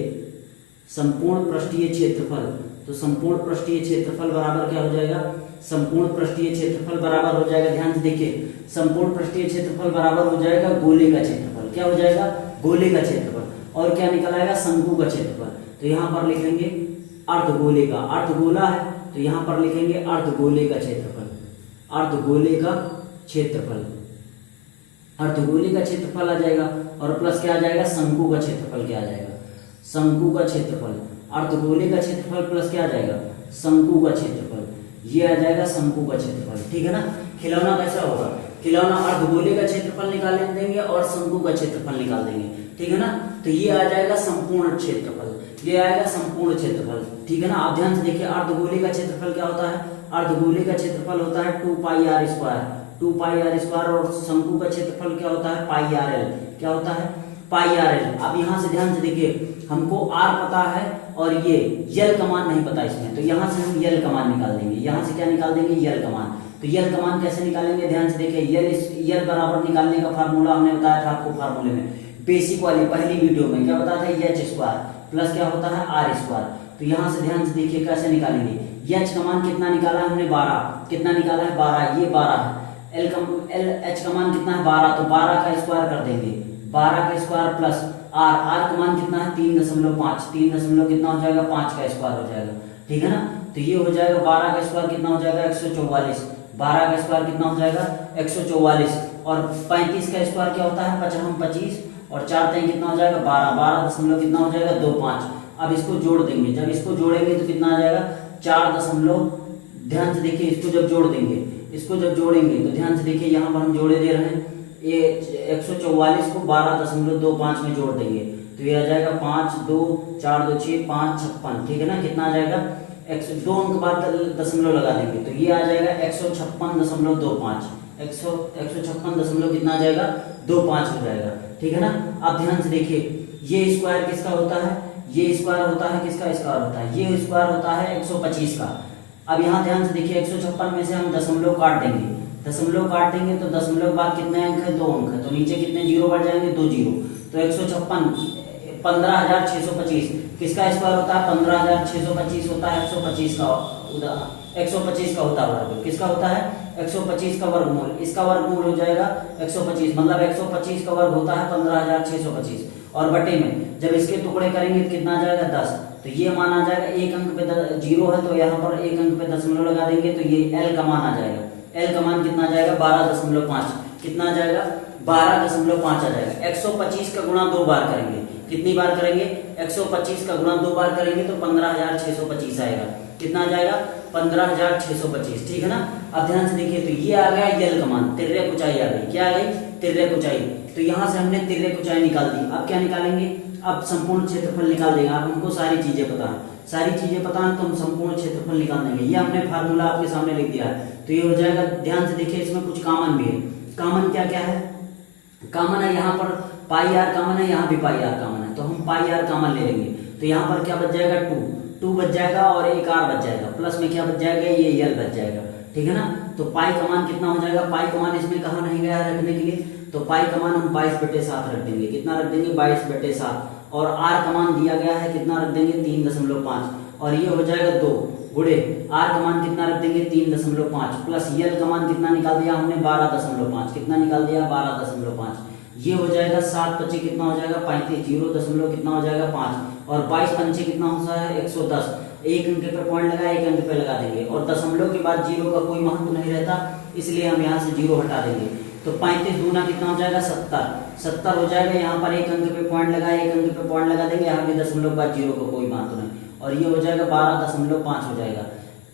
संपूर्ण पृष्ठीय क्षेत्रफल। तो संपूर्ण पृष्ठीय क्षेत्रफल बराबर क्या हो जाएगा, संपूर्ण पृष्ठीय क्षेत्रफल बराबर हो जाएगा, ध्यान से देखिए, संपूर्ण पृष्ठीय क्षेत्रफल बराबर हो जाएगा गोले का क्षेत्रफल। क्या हो जाएगा, गोले का क्षेत्रफल। और क्या निकल आएगा, शंकु का क्षेत्रफल। तो यहाँ पर लिखेंगे अर्धगोले का, अर्धगोला है तो यहाँ पर लिखेंगे अर्धगोले का क्षेत्रफल। अर्धगोले का क्षेत्रफल, अर्धगोले का क्षेत्रफल आ जाएगा, और प्लस क्या आ जाएगा, शंकु का क्षेत्रफल क्या आ जाएगा, शंकु का क्षेत्रफल। अर्धगोले का क्षेत्रफल प्लस क्या आ जाएगा, शंकु का क्षेत्रफल, ये आ जाएगा शंकु का क्षेत्रफल। ठीक है ना। खिलौना कैसा होगा, खिलौना अर्धगोले का क्षेत्रफल निकाल देंगे और शंकु का क्षेत्रफल निकाल देंगे। ठीक है ना। तो ये आ जाएगा संपूर्ण क्षेत्रफल, ये आएगा संपूर्ण क्षेत्रफल। ठीक है ना। आप ध्यान से देखिए, अर्धगोले का क्षेत्रफल क्या होता है, अर्धगोले का क्षेत्रफल होता है 2 pi are square, 2 pi are square. और शंकु का क्षेत्रफल क्या होता है, पाई आर एल। क्या होता है, पाई आर एल। अब यहाँ से ध्यान से देखिए, हमको आर पता है और ये यल का मान नहीं पता इसमें, तो यहाँ से हम यल का मान निकाल देंगे। यहाँ से क्या निकाल देंगे, यल का मान। तो यल का मान कैसे निकालेंगे, ध्यान से देखिए, यल बराबर निकालने का फार्मूला हमने बताया था आपको, फार्मूले में बेसिक वाली पहली वीडियो में क्या बताया था, एच स्क्वायर प्लस क्या होता है, आर स्क्वायर। तो यहाँ से ध्यान से देखिए कैसे निकालेंगे, एच का मान कितना निकाला है हमने, 12। कितना निकाला है, 12, ये 12 है। एच का मान कितना है, 12, तो 12 का स्क्वायर कर देंगे, 12 का स्क्वायर प्लस आर का मान कितना है, 3.5, 3 कितना हो जाएगा, 5 का स्क्वायर हो जाएगा। ठीक है ना। तो ये हो जाएगा 12 का स्क्वायर कितना हो जाएगा, 144। 12 का स्क्वायर कितना हो जाएगा, 144। और 35 का स्क्वायर क्या होता है, 25, और 4 3 कितना हो जाएगा, 12, 12 दशमलव कितना हो जाएगा, 25। अब इसको जोड़ देंगे, जब इसको जोड़ेंगे तो कितना आ जाएगा, 4 दशमलव, ध्यान से देखिए, इसको जब जोड़ देंगे, इसको जब जोड़ेंगे तो ध्यान से देखिए, यहाँ पर हम जोड़े दे रहे हैं, ये 144 को 12.25 में जोड़ देंगे तो ये आ जाएगा 5 2 4 2 6 5 56। ठीक है ना। कितना आ जाएगा, 2 अंक बाद दशमलव लगा देंगे तो ये आ जाएगा 156.25, 156 कितना आ जाएगा, 25 हो जाएगा। ठीक है ना। अब ध्यान से देखिए, ये स्क्वायर किसका होता है, ये स्क्वायर होता है किसका, स्क्वायर होता है, ये स्क्वायर होता है 125 का। अब यहाँ ध्यान से देखिए, 156 में से हम दशमलव काट देंगे, दशमलव काट देंगे तो दशमलव बाद कितने अंक है, 2 अंक है, तो नीचे कितने जीरो बढ़ जाएंगे, 2 जीरो। तो 156 15,625 किसका स्क्वायर होता है, 15,625 होता है 125 का, 125 का होता है वर्ग। किसका होता है, 125 का वर्गमूल, इसका वर्गमूल हो जाएगा 125, मतलब 125 का वर्ग होता है 15,625। और बटे में जब इसके टुकड़े करेंगे तो कितना आ जाएगा, 10। तो ये मान आ जाएगा, एक अंक पे जीरो है तो यहाँ पर एक अंक पे दशमलव लगा देंगे तो ये एल का मान आ जाएगा। एल का मान कितना आ जाएगा, 12.5। कितना आ जाएगा, 12.5 आ जाएगा। 125 का गुणा 2 बार करेंगे, कितनी बार करेंगे, 125 का गुणा 2 बार करेंगे तो 15,625 आएगा। कितना आ जाएगा, 15,625। ठीक है ना। अब ध्यान से देखिए, तो ये आ गया यल का मान, तिर्यक ऊंचाई आ गई। क्या आ गई, तिर्यक ऊंचाई। तो यहाँ से हमने तिर्यक ऊंचाई निकाल दी। अब क्या निकालेंगे, अब संपूर्ण क्षेत्रफल निकाल देंगे। आप हमको सारी चीजें पता है, सारी चीजें पता है तो हम संपूर्ण क्षेत्रफल निकाल देंगे। ये हमने फार्मूला आपके सामने लिख दिया है। तो ये हो जाएगा, ध्यान से देखिए, इसमें कुछ कॉमन भी है। कॉमन क्या क्या है, कॉमन है यहाँ पर पाई आर कॉमन है, यहाँ भी पाई आर कॉमन है, तो हम पाई आर कॉमन ले लेंगे। तो यहाँ पर क्या बच जाएगा, 2 बच जाएगा और एक आर बच जाएगा, प्लस में क्या बच जाएगा, ये यल बच जाएगा। ठीक है ना। तो पाई का मान कितना हो जाएगा, पाई का मान इसमें कहा नहीं गया है रखने के लिए, तो पाई का मान हम 22/7 रख देंगे। कितना रख देंगे, 22/7। और आर का मान दिया गया है, कितना रख देंगे, 3.5। और ये हो जाएगा 2 गुणे आर का मान कितना रख देंगे, 3.5 प्लस यल का मान कितना निकाल दिया हमने, 12.5। कितना निकाल दिया, 12.5। ये हो जाएगा 7 5 कितना हो जाएगा, 35, 0 दशमलव कितना हो जाएगा, 5। और 22 5 कितना होता है, 110। एक अंक पे पॉइंट लगा, एक अंक पे लगा देंगे, और दशमलव के बाद जीरो का कोई महत्व नहीं रहता, इसलिए हम यहाँ से जीरो हटा देंगे। तो 35 दूना कितना हो जाएगा, 70 हो जाएगा। यहाँ पर एक अंक पे पॉइंट लगा, एक अंक पे पॉइंट लगा देंगे, यहाँ भी दशमलव के बाद जीरो का कोई महत्व नहीं, और ये हो जाएगा 12.5 हो जाएगा।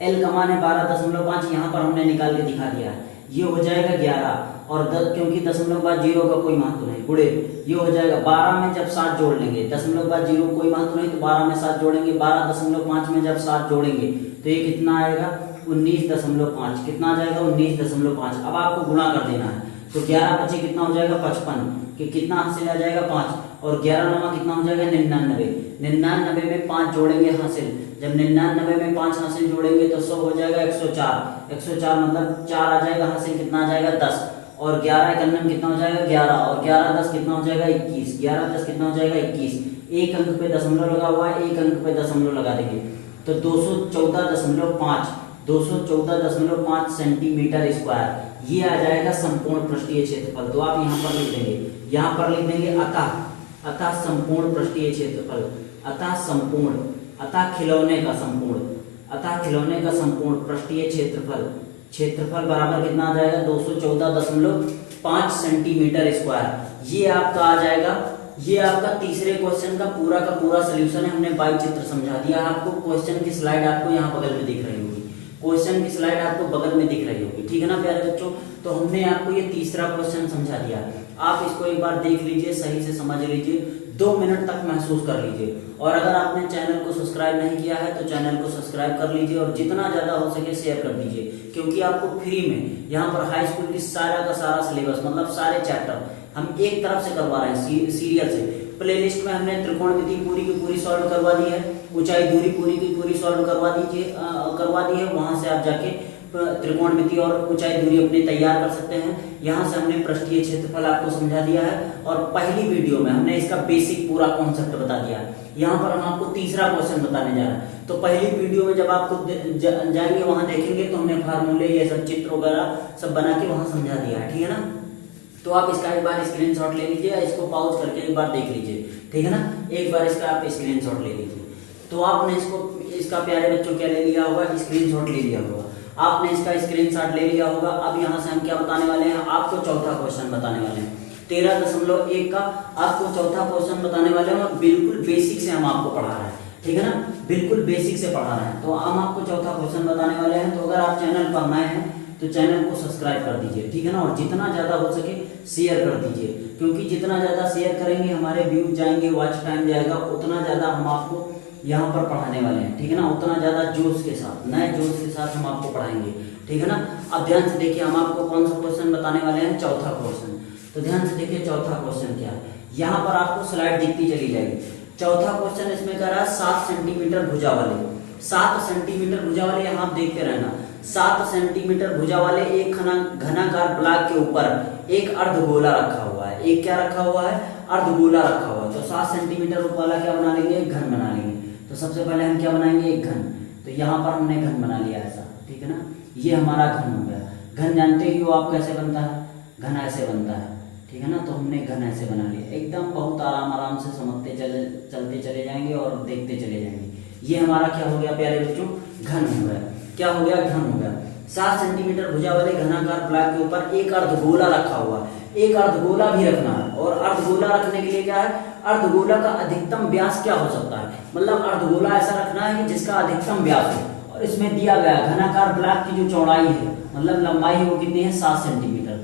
एल का मान है 12.5, यहाँ पर हमने निकाल के दिखा दिया है। ये हो जाएगा 11, और क्योंकि दशमलव बाद जीरो का कोई महत्व नहीं, गुणे ये हो जाएगा 12 में जब 7 जोड़ लेंगे, दशमलव बाद जीरो कोई महत्व नहीं तो 12 में 7 जोड़ेंगे, 12.5 में जब 7 जोड़ेंगे तो ये कितना आएगा, 19.5, कितना आ जाएगा 19.5। अब आपको गुणा कर देना है, तो 11 बचे कितना हो जाएगा 55, कि कितना हासिल आ जाएगा 5, और 11 नमा कितना हो जाएगा 99। 99 में 5 जोड़ेंगे हासिल, जब 99 में 5 हासिल जोड़ेंगे तो 100 हो जाएगा 104। 104 मतलब 4 आ जाएगा हासिल, कितना आ जाएगा 10, और 11 91 कितना हो जाएगा 11, और 11 10 कितना हो जाएगा 21। 11 10 कितना हो जाएगा 21। एक अंक पे दशमलव लगा हुआ है, एक अंक पे दशमलव लगा देंगे तो 214.5, 214.5 सेंटीमीटर स्क्वायर ये आ जाएगा संपूर्ण पृष्ठीय क्षेत्रफल। तो आप यहाँ पर लिख देंगे, यहाँ पर लिख देंगे अतः संपूर्ण पृष्ठीय क्षेत्रफल, अतः संपूर्ण, अतः खिलौने का संपूर्ण, अतः खिलौने का संपूर्ण पृष्ठीय क्षेत्रफल बराबर कितना आ जाएगा 214.5 सेंटीमीटर स्क्वायर। ये आपका आ जाएगा, ये आपका तीसरे क्वेश्चन का पूरा सलूशन है। हमने बाई चित्र समझा दिया आपको। क्वेश्चन की स्लाइड आपको यहाँ बगल में दिख रही होगी, क्वेश्चन की स्लाइड आपको बगल में दिख रही होगी, ठीक है ना प्यारे बच्चों। तो हमने आपको ये तीसरा क्वेश्चन समझा दिया, आप इसको एक बार देख लीजिए, सही से समझ लीजिए, 2 मिनट तक महसूस कर लीजिए। और अगर आपने चैनल को सब्सक्राइब नहीं किया है तो चैनल को सब्सक्राइब कर लीजिए, और जितना ज्यादा हो सके शेयर कर दीजिए, क्योंकि आपको फ्री में यहाँ पर हाई स्कूल की सारा का सारा सिलेबस, मतलब सारे चैप्टर हम एक तरफ से करवा रहे हैं, सीरियल से। प्लेलिस्ट में हमने त्रिकोणमिति पूरी की पूरी सॉल्व करवा दी है, ऊंचाई दूरी पूरी की पूरी सॉल्व करवा दी है। वहां से आप जाके त्रिकोणमिति और ऊंचाई दूरी अपने तैयार कर सकते हैं। यहाँ से हमने पृष्ठीय क्षेत्रफल आपको समझा दिया है, और पहली वीडियो में हमने इसका बेसिक पूरा कॉन्सेप्ट बता दिया है। यहाँ पर हम आपको तीसरा क्वेश्चन बताने जा रहे हैं। तो पहली वीडियो में जब आपको जाएंगे वहां देखेंगे तो हमने फार्मूले ये सब चित्र वगैरह सब बना के वहां समझा दिया है, ठीक है ना। तो आप इसका एक बार स्क्रीनशॉट ले लीजिए, इसको पॉज करके एक बार देख लीजिए, ठीक है ना। एक बार इसका आप स्क्रीनशॉट ले लीजिए। तो आपने इसका प्यारे बच्चों क्या ले लिया होगा, स्क्रीनशॉट ले लिया होगा, आपने इसका स्क्रीनशॉट ले लिया होगा। अब यहाँ से हम क्या बताने वाले हैं, आपको चौथा क्वेश्चन बताने वाले हैं। 13.1 का आपको चौथा क्वेश्चन बताने वाले हैं, और बिल्कुल बेसिक से हम आपको पढ़ा रहे हैं, ठीक है ना, बिल्कुल बेसिक से पढ़ा रहे हैं। तो हम आपको चौथा क्वेश्चन बताने वाले हैं। तो अगर आप चैनल पर नए हैं तो चैनल को सब्सक्राइब कर दीजिए, ठीक है ना, और जितना ज्यादा हो सके शेयर कर दीजिए, क्योंकि जितना ज्यादा शेयर करेंगे हमारे व्यूज जाएंगे, वॉच टाइम जाएगा, उतना ज्यादा हम आपको यहाँ पर पढ़ाने वाले हैं, ठीक है ना, उतना ज्यादा जोश के साथ, नए जोश के साथ हम आपको पढ़ाएंगे, ठीक है ना। अब ध्यान से देखिए, हम आपको कौन सा क्वेश्चन बताने वाले हैं, चौथा क्वेश्चन। तो ध्यान से देखिए चौथा क्वेश्चन क्या है, यहाँ पर आपको स्लाइड दिखती चली जाएगी। चौथा क्वेश्चन इसमें कह रहा है 7 सेंटीमीटर भुजा वाले, 7 सेंटीमीटर भुजा वाले, यहाँ आप देखते रहना, 7 सेंटीमीटर भुजा वाले एक घनाकार ब्लॉक के ऊपर एक अर्धगोला रखा हुआ है। एक क्या रखा हुआ है, अर्धगोला रखा हुआ है। तो 7 सेंटीमीटर वाला क्या बना लेंगे, एक घन बना लेंगे। तो सबसे पहले हम क्या बनाएंगे, एक घन। तो यहाँ पर हमने घन बना लिया ऐसा, ठीक है ना, ये हमारा घन हो गया। घन जानते ही हो आप कैसे बनता है, घन ऐसे बनता है, ठीक है ना। तो हमने घन ऐसे बना लिया, एकदम बहुत आराम से समझते चलते चले जाएंगे और देखते चले जाएंगे। ये हमारा क्या हो गया प्यारे बच्चों, घन हो गया। क्या हो गया, घन हो गया। 7 सेंटीमीटर भुजा वाले घनाकार ब्लॉक के ऊपर एक अर्धगोला रखा हुआ, एक अर्धगोला भी रखना है। और अर्धगोला रखने के लिए क्या है, अर्धगोला का अधिकतम व्यास क्या हो सकता है, मतलब अर्धगोला ऐसा रखना है कि जिसका अधिकतम व्यास हो। और इसमें दिया गया घनाकार ब्लॉक की जो चौड़ाई है, मतलब लंबाई वो कितनी है, 7 सेंटीमीटर।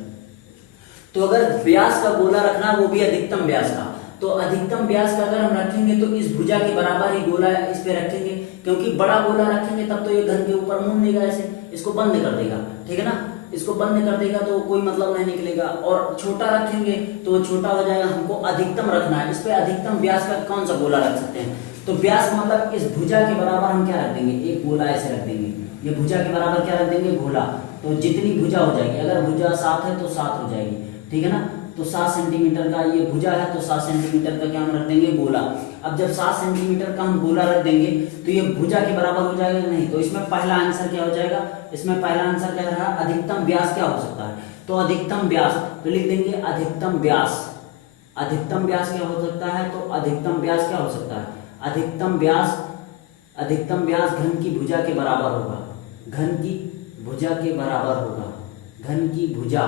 तो अगर व्यास का गोला रखना है, वो भी अधिकतम व्यास का, तो अधिकतम व्यास का अगर हम रखेंगे तो इस भुजा के बराबर ही गोला इस पे रखेंगे, क्योंकि बड़ा गोला रखेंगे तब तो ये घन के ऊपर मुड़ देगा, ऐसे इसको बंद कर देगा, ठीक है ना, इसको बंद कर देगा तो कोई मतलब नहीं निकलेगा। और छोटा रखेंगे तो वो छोटा हो जाएगा। हमको अधिकतम रखना है, इस पे अधिकतम व्यास का कौन सा गोला रख सकते हैं, तो व्यास मतलब इस भुजा के बराबर हम क्या रख देंगे, एक गोला ऐसे रख देंगे। ये भुजा के बराबर क्या रख देंगे, गोला। तो जितनी भुजा हो जाएगी, अगर भुजा 7 है तो 7 हो जाएगी, ठीक है ना। तो 7 सेंटीमीटर का ये भुजा है, तो 7 सेंटीमीटर का क्या हम रख देंगे, गोला। अब जब 7 सेंटीमीटर का हम गोला रख देंगे तो ये भुजा के बराबर हो जाएगा नहीं। तो इसमें पहला आंसर क्या हो जाएगा, इसमें पहला आंसर क्या रहा, अधिकतम व्यास क्या हो सकता है, तो अधिकतम व्यास, तो लिख देंगे अधिकतम व्यास। अधिकतम व्यास क्या हो सकता है, तो अधिकतम व्यास क्या हो सकता है, अधिकतम व्यास घन की भुजा के बराबर होगा, घन की भुजा के बराबर होगा, घन की भुजा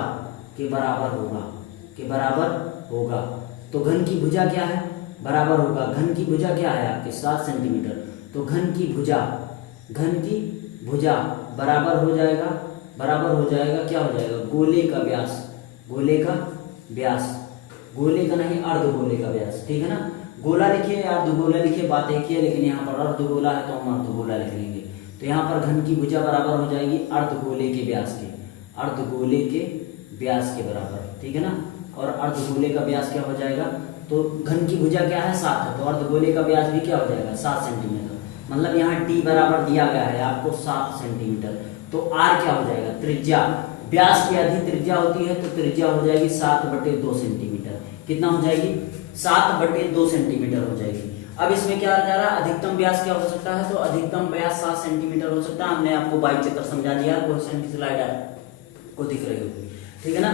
के बराबर होगा। तो घन की भुजा क्या है, बराबर होगा, घन की भुजा क्या है आपके 7 सेंटीमीटर। तो घन की भुजा बराबर हो जाएगा क्या हो जाएगा, गोले का नहीं अर्धगोले का व्यास, ठीक है ना। गोला लिखिए या अर्धगोला लिखिए, बात एक ही है, लेकिन यहाँ पर अर्धगोला है तो हम अर्धगोला लिख लेंगे। तो यहाँ पर घन की भुजा बराबर हो जाएगी अर्धगोले के व्यास के, अर्धगोले के व्यास के बराबर, ठीक है ना। और अर्धगोले का व्यास क्या हो जाएगा, तो घन की भुजा क्या है 7 है, तो अर्धगोले का व्यास भी क्या हो जाएगा 7 सेंटीमीटर। मतलब यहाँ टी बराबर दिया गया है आपको 7 सेंटीमीटर। तो आर क्या हो जाएगा, त्रिज्या, व्यास की आधी त्रिज्या होती है, तो त्रिज्या हो जाएगी 7/2 सेंटीमीटर। कितना हो जाएगी, 7/2 सेंटीमीटर हो जाएगी। अब इसमें क्या जा रहा है, अधिकतम व्यास क्या हो सकता है, तो अधिकतम व्यास 7 सेंटीमीटर हो सकता है। हमने आपको बाई चित्र समझा दिया, क्वेश्चन की स्लाइड को दिख रही होगी, ठीक है ना।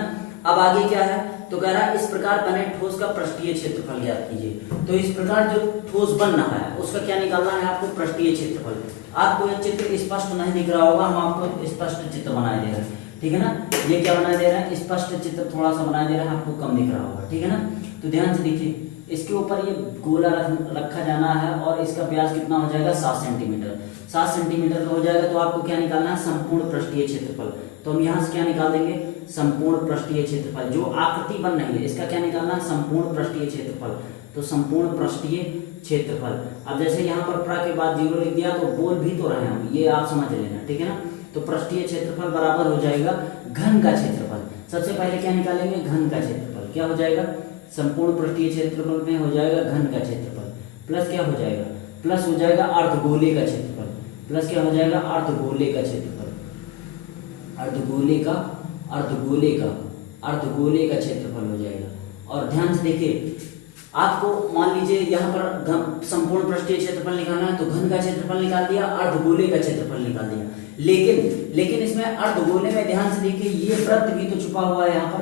अब आगे क्या है, तो कह रहा है इस प्रकार बने ठोस का पृष्ठीय क्षेत्रफल ज्ञात कीजिए। तो इस प्रकार जो ठोस बन रहा है उसका क्या निकालना है आपको, पृष्ठीय क्षेत्रफल। आपको यह चित्र स्पष्ट नहीं दिख रहा होगा, हम आपको स्पष्ट चित्र बनाए दे रहे हैं, ठीक है ना। ये क्या बनाए दे रहे हैं, स्पष्ट चित्र थोड़ा सा बनाए दे रहे हैं, आपको कम दिख रहा होगा, ठीक है ना। तो ध्यान से देखिए, इसके ऊपर ये गोला रखा जाना है और इसका व्यास कितना हो जाएगा 7 सेंटीमीटर। 7 सेंटीमीटर का हो जाएगा, तो आपको क्या निकालना है, संपूर्ण पृष्ठीय क्षेत्रफल। तो हम यहाँ से क्या निकाल देंगे, संपूर्ण पृष्ठीय क्षेत्रफल। जो आकृति बन रही है इसका क्या निकालना है, संपूर्ण पृष्ठीय क्षेत्रफल। तो संपूर्ण पृष्ठीय क्षेत्रफल। अब जैसे यहाँ पर प्र के बाद 0 लिख दिया, तो बोल भी तो रहे हम, ये आप समझ लेना, ठीक है ना। तो पृष्ठीय क्षेत्रफल बराबर हो जाएगा घन का क्षेत्रफल। सबसे पहले क्या निकालेंगे, घन का क्षेत्रफल। क्या हो जाएगा, संपूर्ण पृष्ठीय क्षेत्रफल में हो जाएगा घन का क्षेत्रफल, प्लस क्या हो जाएगा, प्लस हो जाएगा अर्धगोले का क्षेत्रफल, प्लस क्या हो जाएगा, अर्धगोले का क्षेत्रफल, अर्धगोले का क्षेत्रफल हो जाएगा। और ध्यान से देखिए, आपको मान लीजिए यहाँ पर संपूर्ण पृष्ठीय क्षेत्रफल निकालना है, तो घन का क्षेत्रफल निकाल दिया, अर्धगोले का क्षेत्रफल निकाल दिया। लेकिन इसमें अर्धगोले में ध्यान से देखिए, ये वृत्त भी तो छुपा हुआ है, यहाँ पर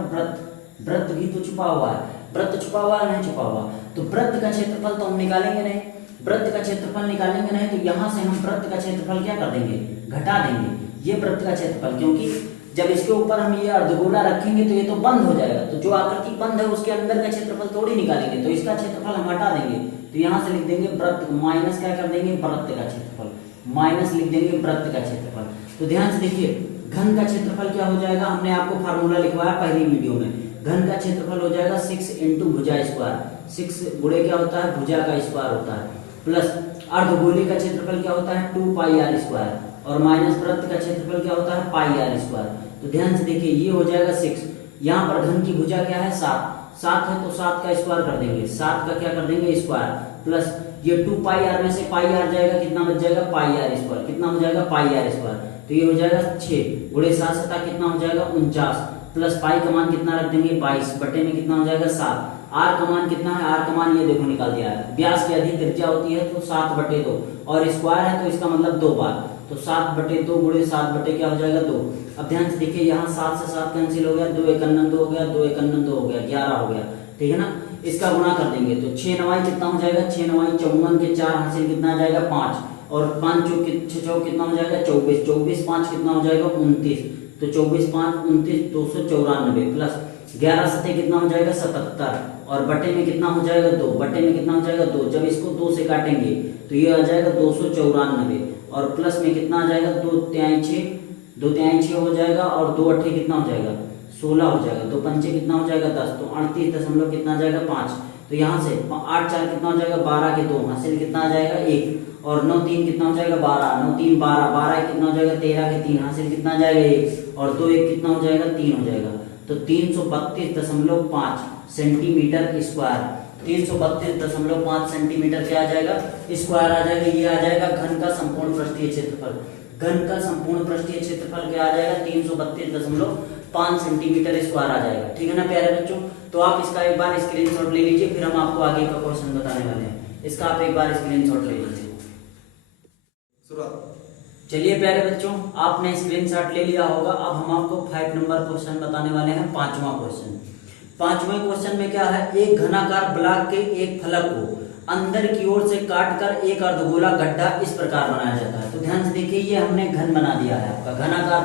वृत्त भी तो छुपा हुआ है। वृत्त छुपा हुआ है, नहीं छुपा हुआ, तो वृत्त का क्षेत्रफल तो हम निकालेंगे नहीं, वृत्त का क्षेत्रफल निकालेंगे नहीं, तो यहाँ से हम वृत्त का क्षेत्रफल क्या कर देंगे, घटा देंगे। ये वृत्त का क्षेत्रफल, क्योंकि जब इसके ऊपर हम ये अर्धगोला रखेंगे तो ये तो बंद हो जाएगा, तो जो आकृति बंद है उसके अंदर का क्षेत्रफल थोड़ी निकालेंगे, तो इसका क्षेत्रफल हम हटा देंगे। तो यहाँ से लिख देंगे वृत्त, माइनस क्या कर देंगे, वृत्त का क्षेत्रफल, माइनस लिख देंगे वृत्त का क्षेत्रफल। तो ध्यान से देखिए, घन का क्षेत्रफल क्या हो जाएगा, हमने आपको फार्मूला लिखवाया पहली वीडियो में। घन का क्षेत्रफल हो जाएगा 6 × भुजा स्क्वायर, 6 गुणे क्या होता है, भुजा का स्क्वायर होता है, प्लस अर्धगोले का क्षेत्रफल क्या होता है 2πr स्क्वायर, और माइनस वृत्त का क्षेत्रफल क्या होता है πr स्क्वायर। तो ध्यान से देखिए, ये हो जाएगा 6, यहाँ पर घन की भुजा क्या है 7 है, तो 7 का स्क्वायर कर देंगे, 7 का क्या कर देंगे स्क्वायर, प्लस ये 2πr में से πr जाएगा, कितना बच जाएगा πr स्क्वायर, कितना हो जाएगा πr स्क्वायर। तो ये हो जाएगा 6 गुणे 7 7 कितना हो जाएगा 49, प्लस पाई का मान कितना रख देंगे 22, बटे में कितना हो जाएगा 7। आर का मान कितना है, आर का मान ये देखो निकाल दिया है, व्यास की अधिक त्रिज्या होती है तो 7/2, और स्क्वायर है तो इसका मतलब 2 बार, तो 7/2 गुणे 7 बटे क्या हो जाएगा 2। अब ध्यान से देखिए, यहाँ 7 से 7 कैंसिल हो गया, 2 × 2 हो गया, 2 × 2 हो गया, 11 हो गया, ठीक है ना। इसका गुणा कर देंगे तो 6 9 कितना हो जाएगा, 6 9 54 के 4 हासिल कितना आ जाएगा 5, और 5 6 कितना हो जाएगा 24, 24 5 कितना हो जाएगा 29, तो 24 5 29 294, प्लस 11 7 कितना हो जाएगा 77, और बटे में कितना हो जाएगा 2, बटे में कितना हो जाएगा 2, जब इसको 2 से काटेंगे तो ये आ जाएगा 294, और प्लस में कितना आ जाएगा 2 तिहाई 6 हो जाएगा, और 2 अट्ठे कितना हो जाएगा 16 हो जाएगा, 2 पंचे कितना हो जाएगा 10, तो 38 दशमलव कितना आ जाएगा 5। तो यहाँ से 8 4 कितना हो जाएगा 12 के 2 हासिल कितना आ जाएगा 1, और 9 3 कितना हो जाएगा 12, 9 3 12, 12 कितना हो जाएगा 13 के 3 हासिल कितना आ जाएगा 1, और 2 1 कितना हो जाएगा 3 हो जाएगा, तो 332.5 सेंटीमीटर स्क्वायर, 332.5 सेंटीमीटर क्या आ जाएगा स्क्वायर आ जाएगा। ये आ जाएगा घन का संपूर्ण पृष्ठीय क्षेत्रफल। घन का संपूर्ण पृष्ठीय क्षेत्रफल क्या आ जाएगा 332.5 सेंटीमीटर स्क्वायर आ जाएगा, ठीक है ना प्यारे बच्चों। तो आप इसका एक बार स्क्रीनशॉट ले लीजिए, फिर हम आपको आगे का क्वेश्चन बताने वाले हैं। इसका आप एक बार स्क्रीनशॉट ले लीजिए। चलिए प्यारे बच्चों, आपने स्क्रीनशॉट ले लिया होगा। अब हम आपको 5 नंबर क्वेश्चन बताने वाले हैं, 5वां क्वेश्चन। 5वें क्वेश्चन में क्या है, एक घनाकार ब्लॉक के एक फलक को अंदर की ओर से काटकर एक अर्धगोला गड्ढा इस प्रकार बनाया जाता है। तो ध्यान से देखिए, ये हमने घन बना दिया है, आपका घनाकार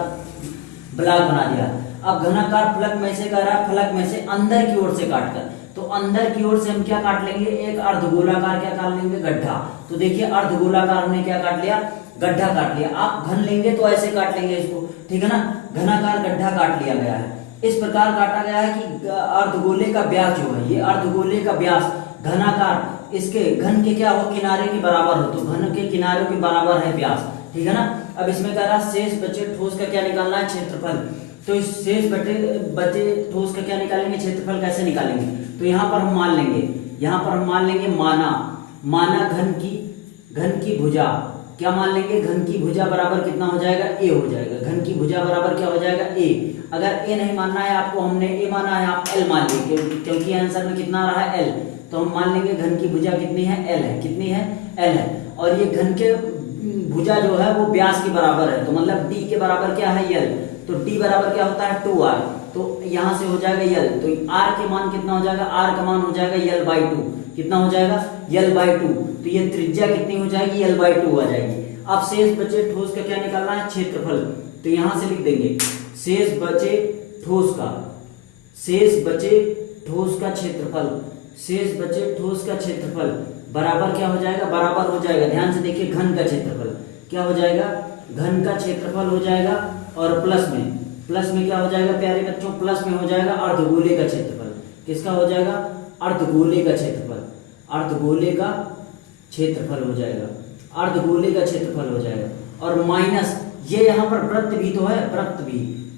ब्लॉक बना दिया। अब घनाकार फलक में से कह रहा है, फलक में से अंदर की ओर से काटकर, तो अंदर की ओर से हम क्या काट लेंगे, एक अर्धगोलाकार क्या काट लेंगे गड्ढा। तो देखिए अर्धगोलाकार हमने क्या काट लिया, गड्ढा काट लिया। आप घन लेंगे तो ऐसे काट लेंगे इसको, ठीक है ना। घनाकार गड्ढा काट लिया गया है, इस प्रकार काटा गया है कि अर्धगोले का व्यास जो है, ये अर्धगोले का व्यास घनाकार इसके घन के क्या हो, किनारे के बराबर हो, तो घन के किनारों के बराबर है व्यास। ठीक है ना। अब इसमें कह रहा है शेष बचे ठोस का क्या निकालना है, क्षेत्रफल। तो इस शेष बचे ठोस का क्या निकालेंगे, क्षेत्रफल कैसे निकालेंगे। तो यहाँ पर हम मान लेंगे, माना घन की भुजा, क्या मान लेंगे, घन की भुजा बराबर कितना हो जाएगा, ए हो जाएगा। घन की भुजा बराबर क्या हो जाएगा, ए। अगर ए नहीं मानना है आपको, हमने ए माना है, आप एल मान लीजिए, क्योंकि आंसर में कितना रहा है, एल। तो हम मान लेंगे घन की भुजा कितनी है, एल है। कितनी है, एल है। और ये घन के भुजा जो है वो व्यास के बराबर है, तो मतलब डी के बराबर क्या है, यल। तो डी बराबर क्या होता है, 2r। तो यहाँ से हो जाएगा यल, तो r के मान कितना हो जाएगा, r का मान हो जाएगा यल/2। कितना हो जाएगा, यल/2। तो ये त्रिज्या कितनी हो जाएगी, यल/2 आ जाएगी। अब शेष बचे ठोस का क्या निकालना है, क्षेत्रफल। तो यहां से लिख देंगे शेष बचे ठोस का क्षेत्रफल बराबर क्या हो जाएगा, बराबर हो जाएगा, ध्यान से देखिए, घन का क्षेत्रफल क्या हो जाएगा, घन का क्षेत्रफल हो जाएगा। और प्लस में क्या हो जाएगा प्यारे बच्चों, प्लस में हो जाएगा अर्धगोले का क्षेत्रफल। किसका हो जाएगा, अर्धगोले का क्षेत्रफल हो जाएगा। और माइनस ये यहाँ पर वृत्त भी तो है,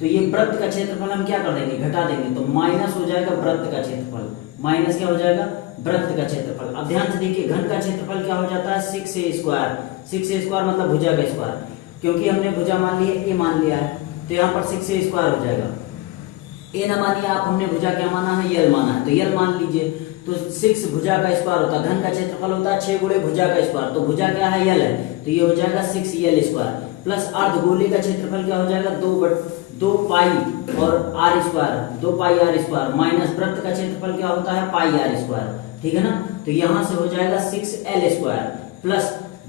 तो ये वृत्त का क्षेत्रफल हम क्या कर देंगे, घटा देंगे। तो माइनस हो जाएगा वृत्त का क्षेत्रफल, माइनस क्या हो जाएगा, वृत्त का क्षेत्रफल। अब ध्यान से देखिए, घन का क्षेत्रफल क्या हो जाता है, 6a² मतलब भुजा का स्क्वायर, क्योंकि हमने भुजा मान ली है, ए मान लिया है, तो यहाँ पर 6a² हो जाएगा। ए ना मानिए आप, हमने भुजा क्या माना है, यल माना है, तो यल मान लीजिए। तो 6 भुजा का स्क्वायर होता है, घन का क्षेत्रफल होता है 6 गुणे भुजा का स्क्वायर, तो भुजा क्या है, यल है, तो ये हो जाएगा 6l² प्लस अर्धगोले का क्षेत्रफल क्या हो जाएगा, 2 पाई और r² माइनस वृत्त का क्षेत्रफल क्या होता है, πr²। ठीक है ना। तो यहां से हो जाएगा 6l² प्लस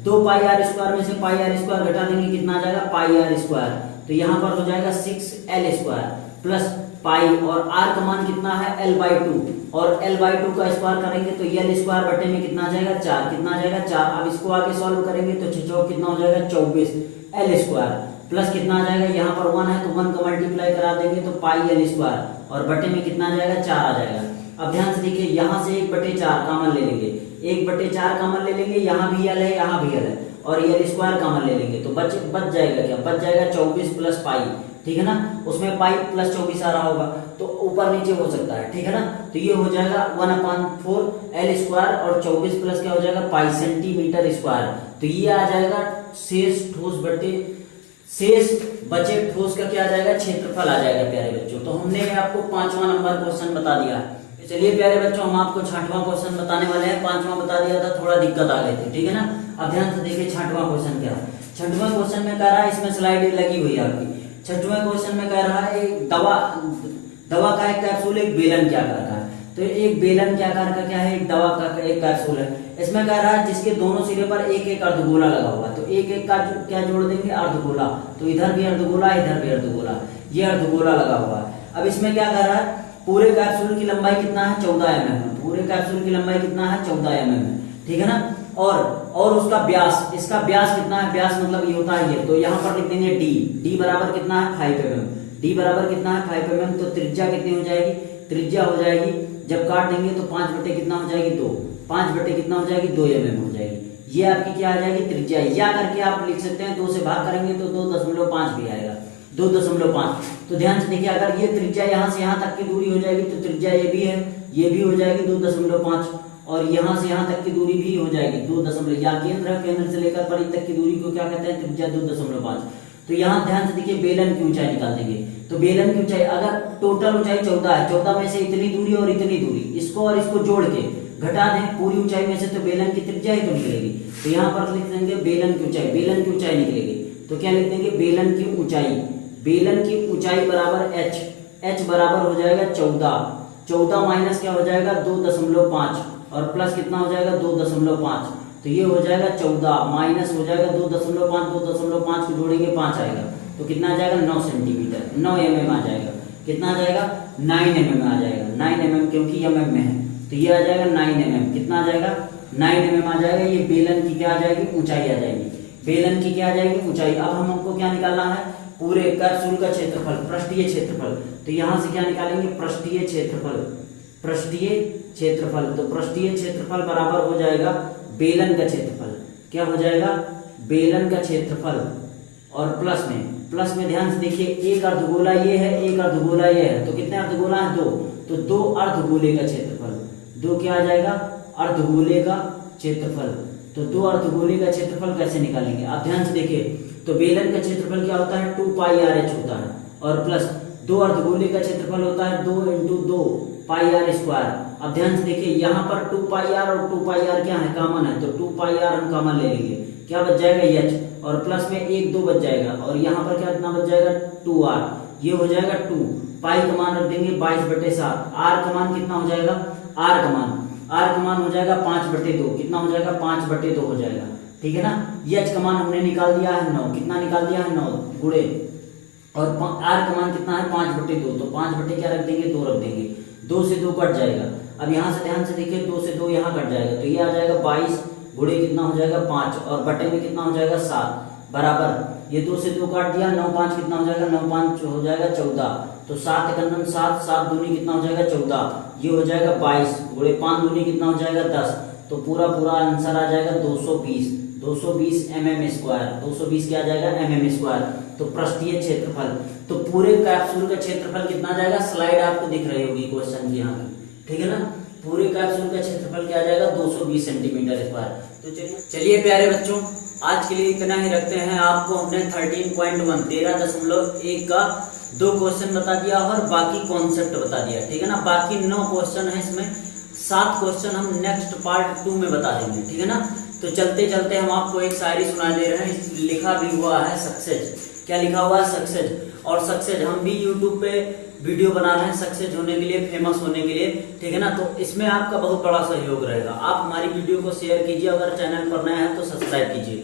2 πr² में से πr² घटा देंगे, कितना आ जाएगा, πr²। तो यहाँ पर हो जाएगा 6l² प्लस पाई, और r का मान कितना है, l/2, और l/2 का स्क्वायर करेंगे तो l² बटे में कितना आ जाएगा, 4। कितना आ जाएगा, 4। अब इसको आगे सॉल्व करेंगे तो 6 कितना हो जाएगा, 24l² प्लस कितना आ जाएगा, यहाँ पर 1 है तो 1 का मल्टीप्लाई करा देंगे तो πl² और बटे में कितना आ जाएगा, 4 आ जाएगा। अब ध्यान से देखिए, यहाँ से 1/4 कॉमन ले लेंगे, 1/4 कॉमन ले लेंगे, यहाँ भी l है, यहाँ भी l है, और l² कॉमन ले लेंगे तो बच जाएगा क्या, बच जाएगा 24 प्लस पाई। ठीक है ना, उसमें पाई प्लस 24 आ रहा होगा, तो ऊपर नीचे हो सकता है। ठीक है ना। तो ये हो जाएगा 1/4l² और 24 प्लस क्या हो जाएगा, पाई सेंटीमीटर²। तो ये आ जाएगा शेष बचे ठोस का क्या आ जाएगा, क्षेत्रफल आ जाएगा प्यारे बच्चों। तो हमने आपको 5वां नंबर क्वेश्चन बता दिया है। चलिए प्यारे बच्चों, हम आपको 6वां क्वेश्चन बताने वाले हैं। 5वां बता दिया था, थोड़ा दिक्कत आ गई थी। ठीक है ना। अब ध्यान से देखिए 6वां क्वेश्चन क्या है। 6वां क्वेश्चन में कह रहा है, इसमें स्लाइड लगी हुई है आपकी। 6वें क्वेश्चन में कह रहा है, एक दवा का एक कैप्सूल एक बेलन के आकार का है। तो एक बेलन के आकार का क्या है, एक दवा का एक कैप्सूल है। इसमें कह रहा है जिसके दोनों सिरे पर एक एक अर्धगोला लगा हुआ है, तो एक एक का क्या जोड़ देंगे, अर्धगोला। तो इधर भी अर्धगोला, इधर भी अर्धगोला, ये अर्धगोला लगा हुआ है। अब इसमें क्या कह रहा है, पूरे कैप्सूल की लंबाई कितना है, 14 mm। पूरे कैप्सूल की लंबाई कितना है, 14 mm। ठीक है ना। और उसका व्यास, इसका व्यास कितना है, व्यास मतलब ये होता है ये, तो यहाँ पर लिख देंगे डी बराबर कितना है, 5 mm। डी बराबर कितना है, 5 mm। तो त्रिज्या कितनी हो जाएगी, त्रिज्या हो जाएगी, जब काट देंगे तो 5 बटे कितना हो जाएगी, 2। 5 बटे कितना हो जाएगी, 2 mm हो जाएगी। ये आपकी क्या आ जाएगी, त्रिज्या। या करके आप लिख सकते हैं, 2 से भाग करेंगे तो 2.5 भी आएगा, 2.5। तो ध्यान से देखिए, अगर ये त्रिज्या यहाँ से यहाँ तक की दूरी हो जाएगी तो त्रिज्या ये भी है, ये भी हो जाएगी 2.5, और यहाँ से यहाँ तक की दूरी भी हो जाएगी 2 या केंद्र से लेकर परिधि तक की दूरी को क्या कहते हैं, त्रिज्या 2.5। तो यहाँ ध्यान से देखिए, बेलन की ऊंचाई निकाल देंगे। तो बेलन की ऊंचाई, अगर टोटल ऊंचाई 14 है, 14 में से इतनी दूरी और इतनी दूरी, इसको और इसको जोड़ के घटा दें पूरी ऊंचाई में से, तो बेलन की त्रिज्या ही तो निकलेगी। तो यहाँ पर लिख देंगे बेलन की ऊंचाई निकलेगी। तो क्या लिख देंगे, बेलन की ऊंचाई बराबर h बराबर हो जाएगा 14 माइनस क्या हो जाएगा, 2.5, और प्लस कितना हो जाएगा, 2.5। तो ये हो जाएगा 14 माइनस हो जाएगा 2.5 को जोड़ेंगे 5 आएगा, तो कितना आ जाएगा, 9 सेंटीमीटर, 9 mm आ जाएगा। कितना आ जाएगा, 9 mm आ जाएगा, 9 mm, क्योंकि mm में है तो ये आ जाएगा 9 mm। कितना आ जाएगा, 9 mm आ जाएगा। ये बेलन की क्या आ जाएगी, ऊंचाई आ जाएगी, बेलन की क्या आ जाएगी, ऊंचाई। अब हमको क्या निकालना है, पूरे कैप्सूल का क्षेत्रफल, पृष्ठीय क्षेत्रफल। तो यहाँ से क्या निकालेंगे, पृष्ठीय क्षेत्रफल। तो पृष्ठीय क्षेत्रफल बराबर हो जाएगा बेलन का क्षेत्रफल। क्या हो जाएगा, बेलन का क्षेत्रफल और प्लस में ध्यान से देखिए, एक अर्धगोला ये है, एक अर्धगोला ये है, तो कितने अर्धगोला है? 2। तो 2 अर्धगोले का क्षेत्रफल, 2 क्या आ जाएगा? अर्धगोले का क्षेत्रफल। तो 2 अर्धगोले का क्षेत्रफल कैसे निकालेंगे? आप ध्यान से देखिए, तो बेलन का क्षेत्रफल क्या होता है? 2πr(h) होता है, और प्लस 2 अर्धगोले का क्षेत्रफल होता है 2 × 2 πr²। अब ध्यान से देखिए, यहाँ पर 2πr और 2πr क्या है? कॉमन है, तो 2πr हम कॉमन ले लेंगे, क्या बच जाएगा? h, और प्लस में 1 2 बच जाएगा, और यहाँ पर क्या कितना बच जाएगा? 2r, ये हो जाएगा 2। पाई का मान रख देंगे 22/7। r का मान कितना हो जाएगा? r का मान हो जाएगा 5/2। कितना हो जाएगा? 5/2 हो जाएगा, ठीक है ना। h का मान हमने निकाल दिया है 9। कितना निकाल दिया है? 9 गुणे, और r का मान कितना है? 5/2। तो 5 क्या रख देंगे? 2 रख देंगे, 2 से 2 कट जाएगा। अब यहाँ से ध्यान से देखिए, 2 से 2 यहाँ कट जाएगा, तो ये आ जाएगा 22 गुणे कितना हो जाएगा? 5, और बटे में कितना हो जाएगा? 7 बराबर, ये 2 से 2 काट दिया, 9 5 कितना हो जाएगा? 9 5 हो जाएगा 14। तो 7 एकम 7, 7 दूनी कितना हो जाएगा? 14, ये हो जाएगा 22 गुणे 5 दूनी कितना हो जाएगा? 10। तो पूरा आंसर आ जाएगा 220 mm²। 220 क्या आ जाएगा? mm²। तो पृष्ठीय क्षेत्रफल, तो पूरे कैप्सूल का क्षेत्रफल कितना आ जाएगा? स्लाइड आपको दिख रही होगी क्वेश्चन की यहाँ की, ठीक है ना। पूरे कैप्सूल का क्षेत्रफल क्या आ जाएगा? 220 सेंटीमीटर²। तो चलिए प्यारे बच्चों, आज के लिए इतना ही रखते हैं। आपको हमने 13.1 13.1 का 2 क्वेश्चन बता दिया और बाकी कॉन्सेप्ट बता दिया, ठीक है ना। बाकी 9 क्वेश्चन है, इसमें 7 क्वेश्चन हम नेक्स्ट पार्ट 2 में बता देंगे, ठीक है ना। तो चलते चलते हम आपको एक शायरी सुना दे रहे हैं, लिखा भी हुआ है सक्सेस। क्या लिखा हुआ है? सक्सेस। और सक्सेस हम भी यूट्यूब पे वीडियो बना रहे हैं सक्सेस होने के लिए, फेमस होने के लिए, ठीक है ना। तो इसमें आपका बहुत बड़ा सहयोग रहेगा। आप हमारी वीडियो को शेयर कीजिए, अगर चैनल पर नया है तो सब्सक्राइब कीजिए।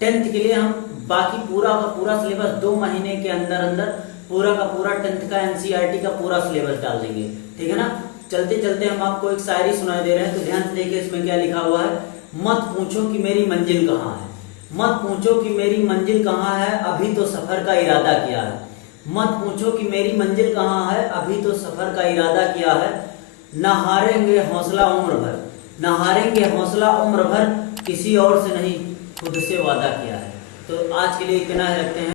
10th के लिए हम बाकी पूरा का पूरा सिलेबस 2 महीने के अंदर पूरा का पूरा 10th का NCERT का पूरा सिलेबस डाल देंगे, ठीक है ना। चलते चलते हम आपको एक शायरी सुनाई दे रहे हैं, तो ध्यान से देखिए इसमें क्या लिखा हुआ है। मत पूछो कि मेरी मंजिल कहाँ है, मत पूछो कि मेरी मंजिल कहाँ है, अभी तो सफर का इरादा किया है। मत पूछो कि मेरी मंजिल कहाँ है, अभी तो सफर का इरादा किया है। न हारेंगे हौसला उम्र भर, न हारेंगे हौसला उम्र भर, किसी और से नहीं खुद से वादा किया है। तो आज के लिए इतना ही रखते हैं।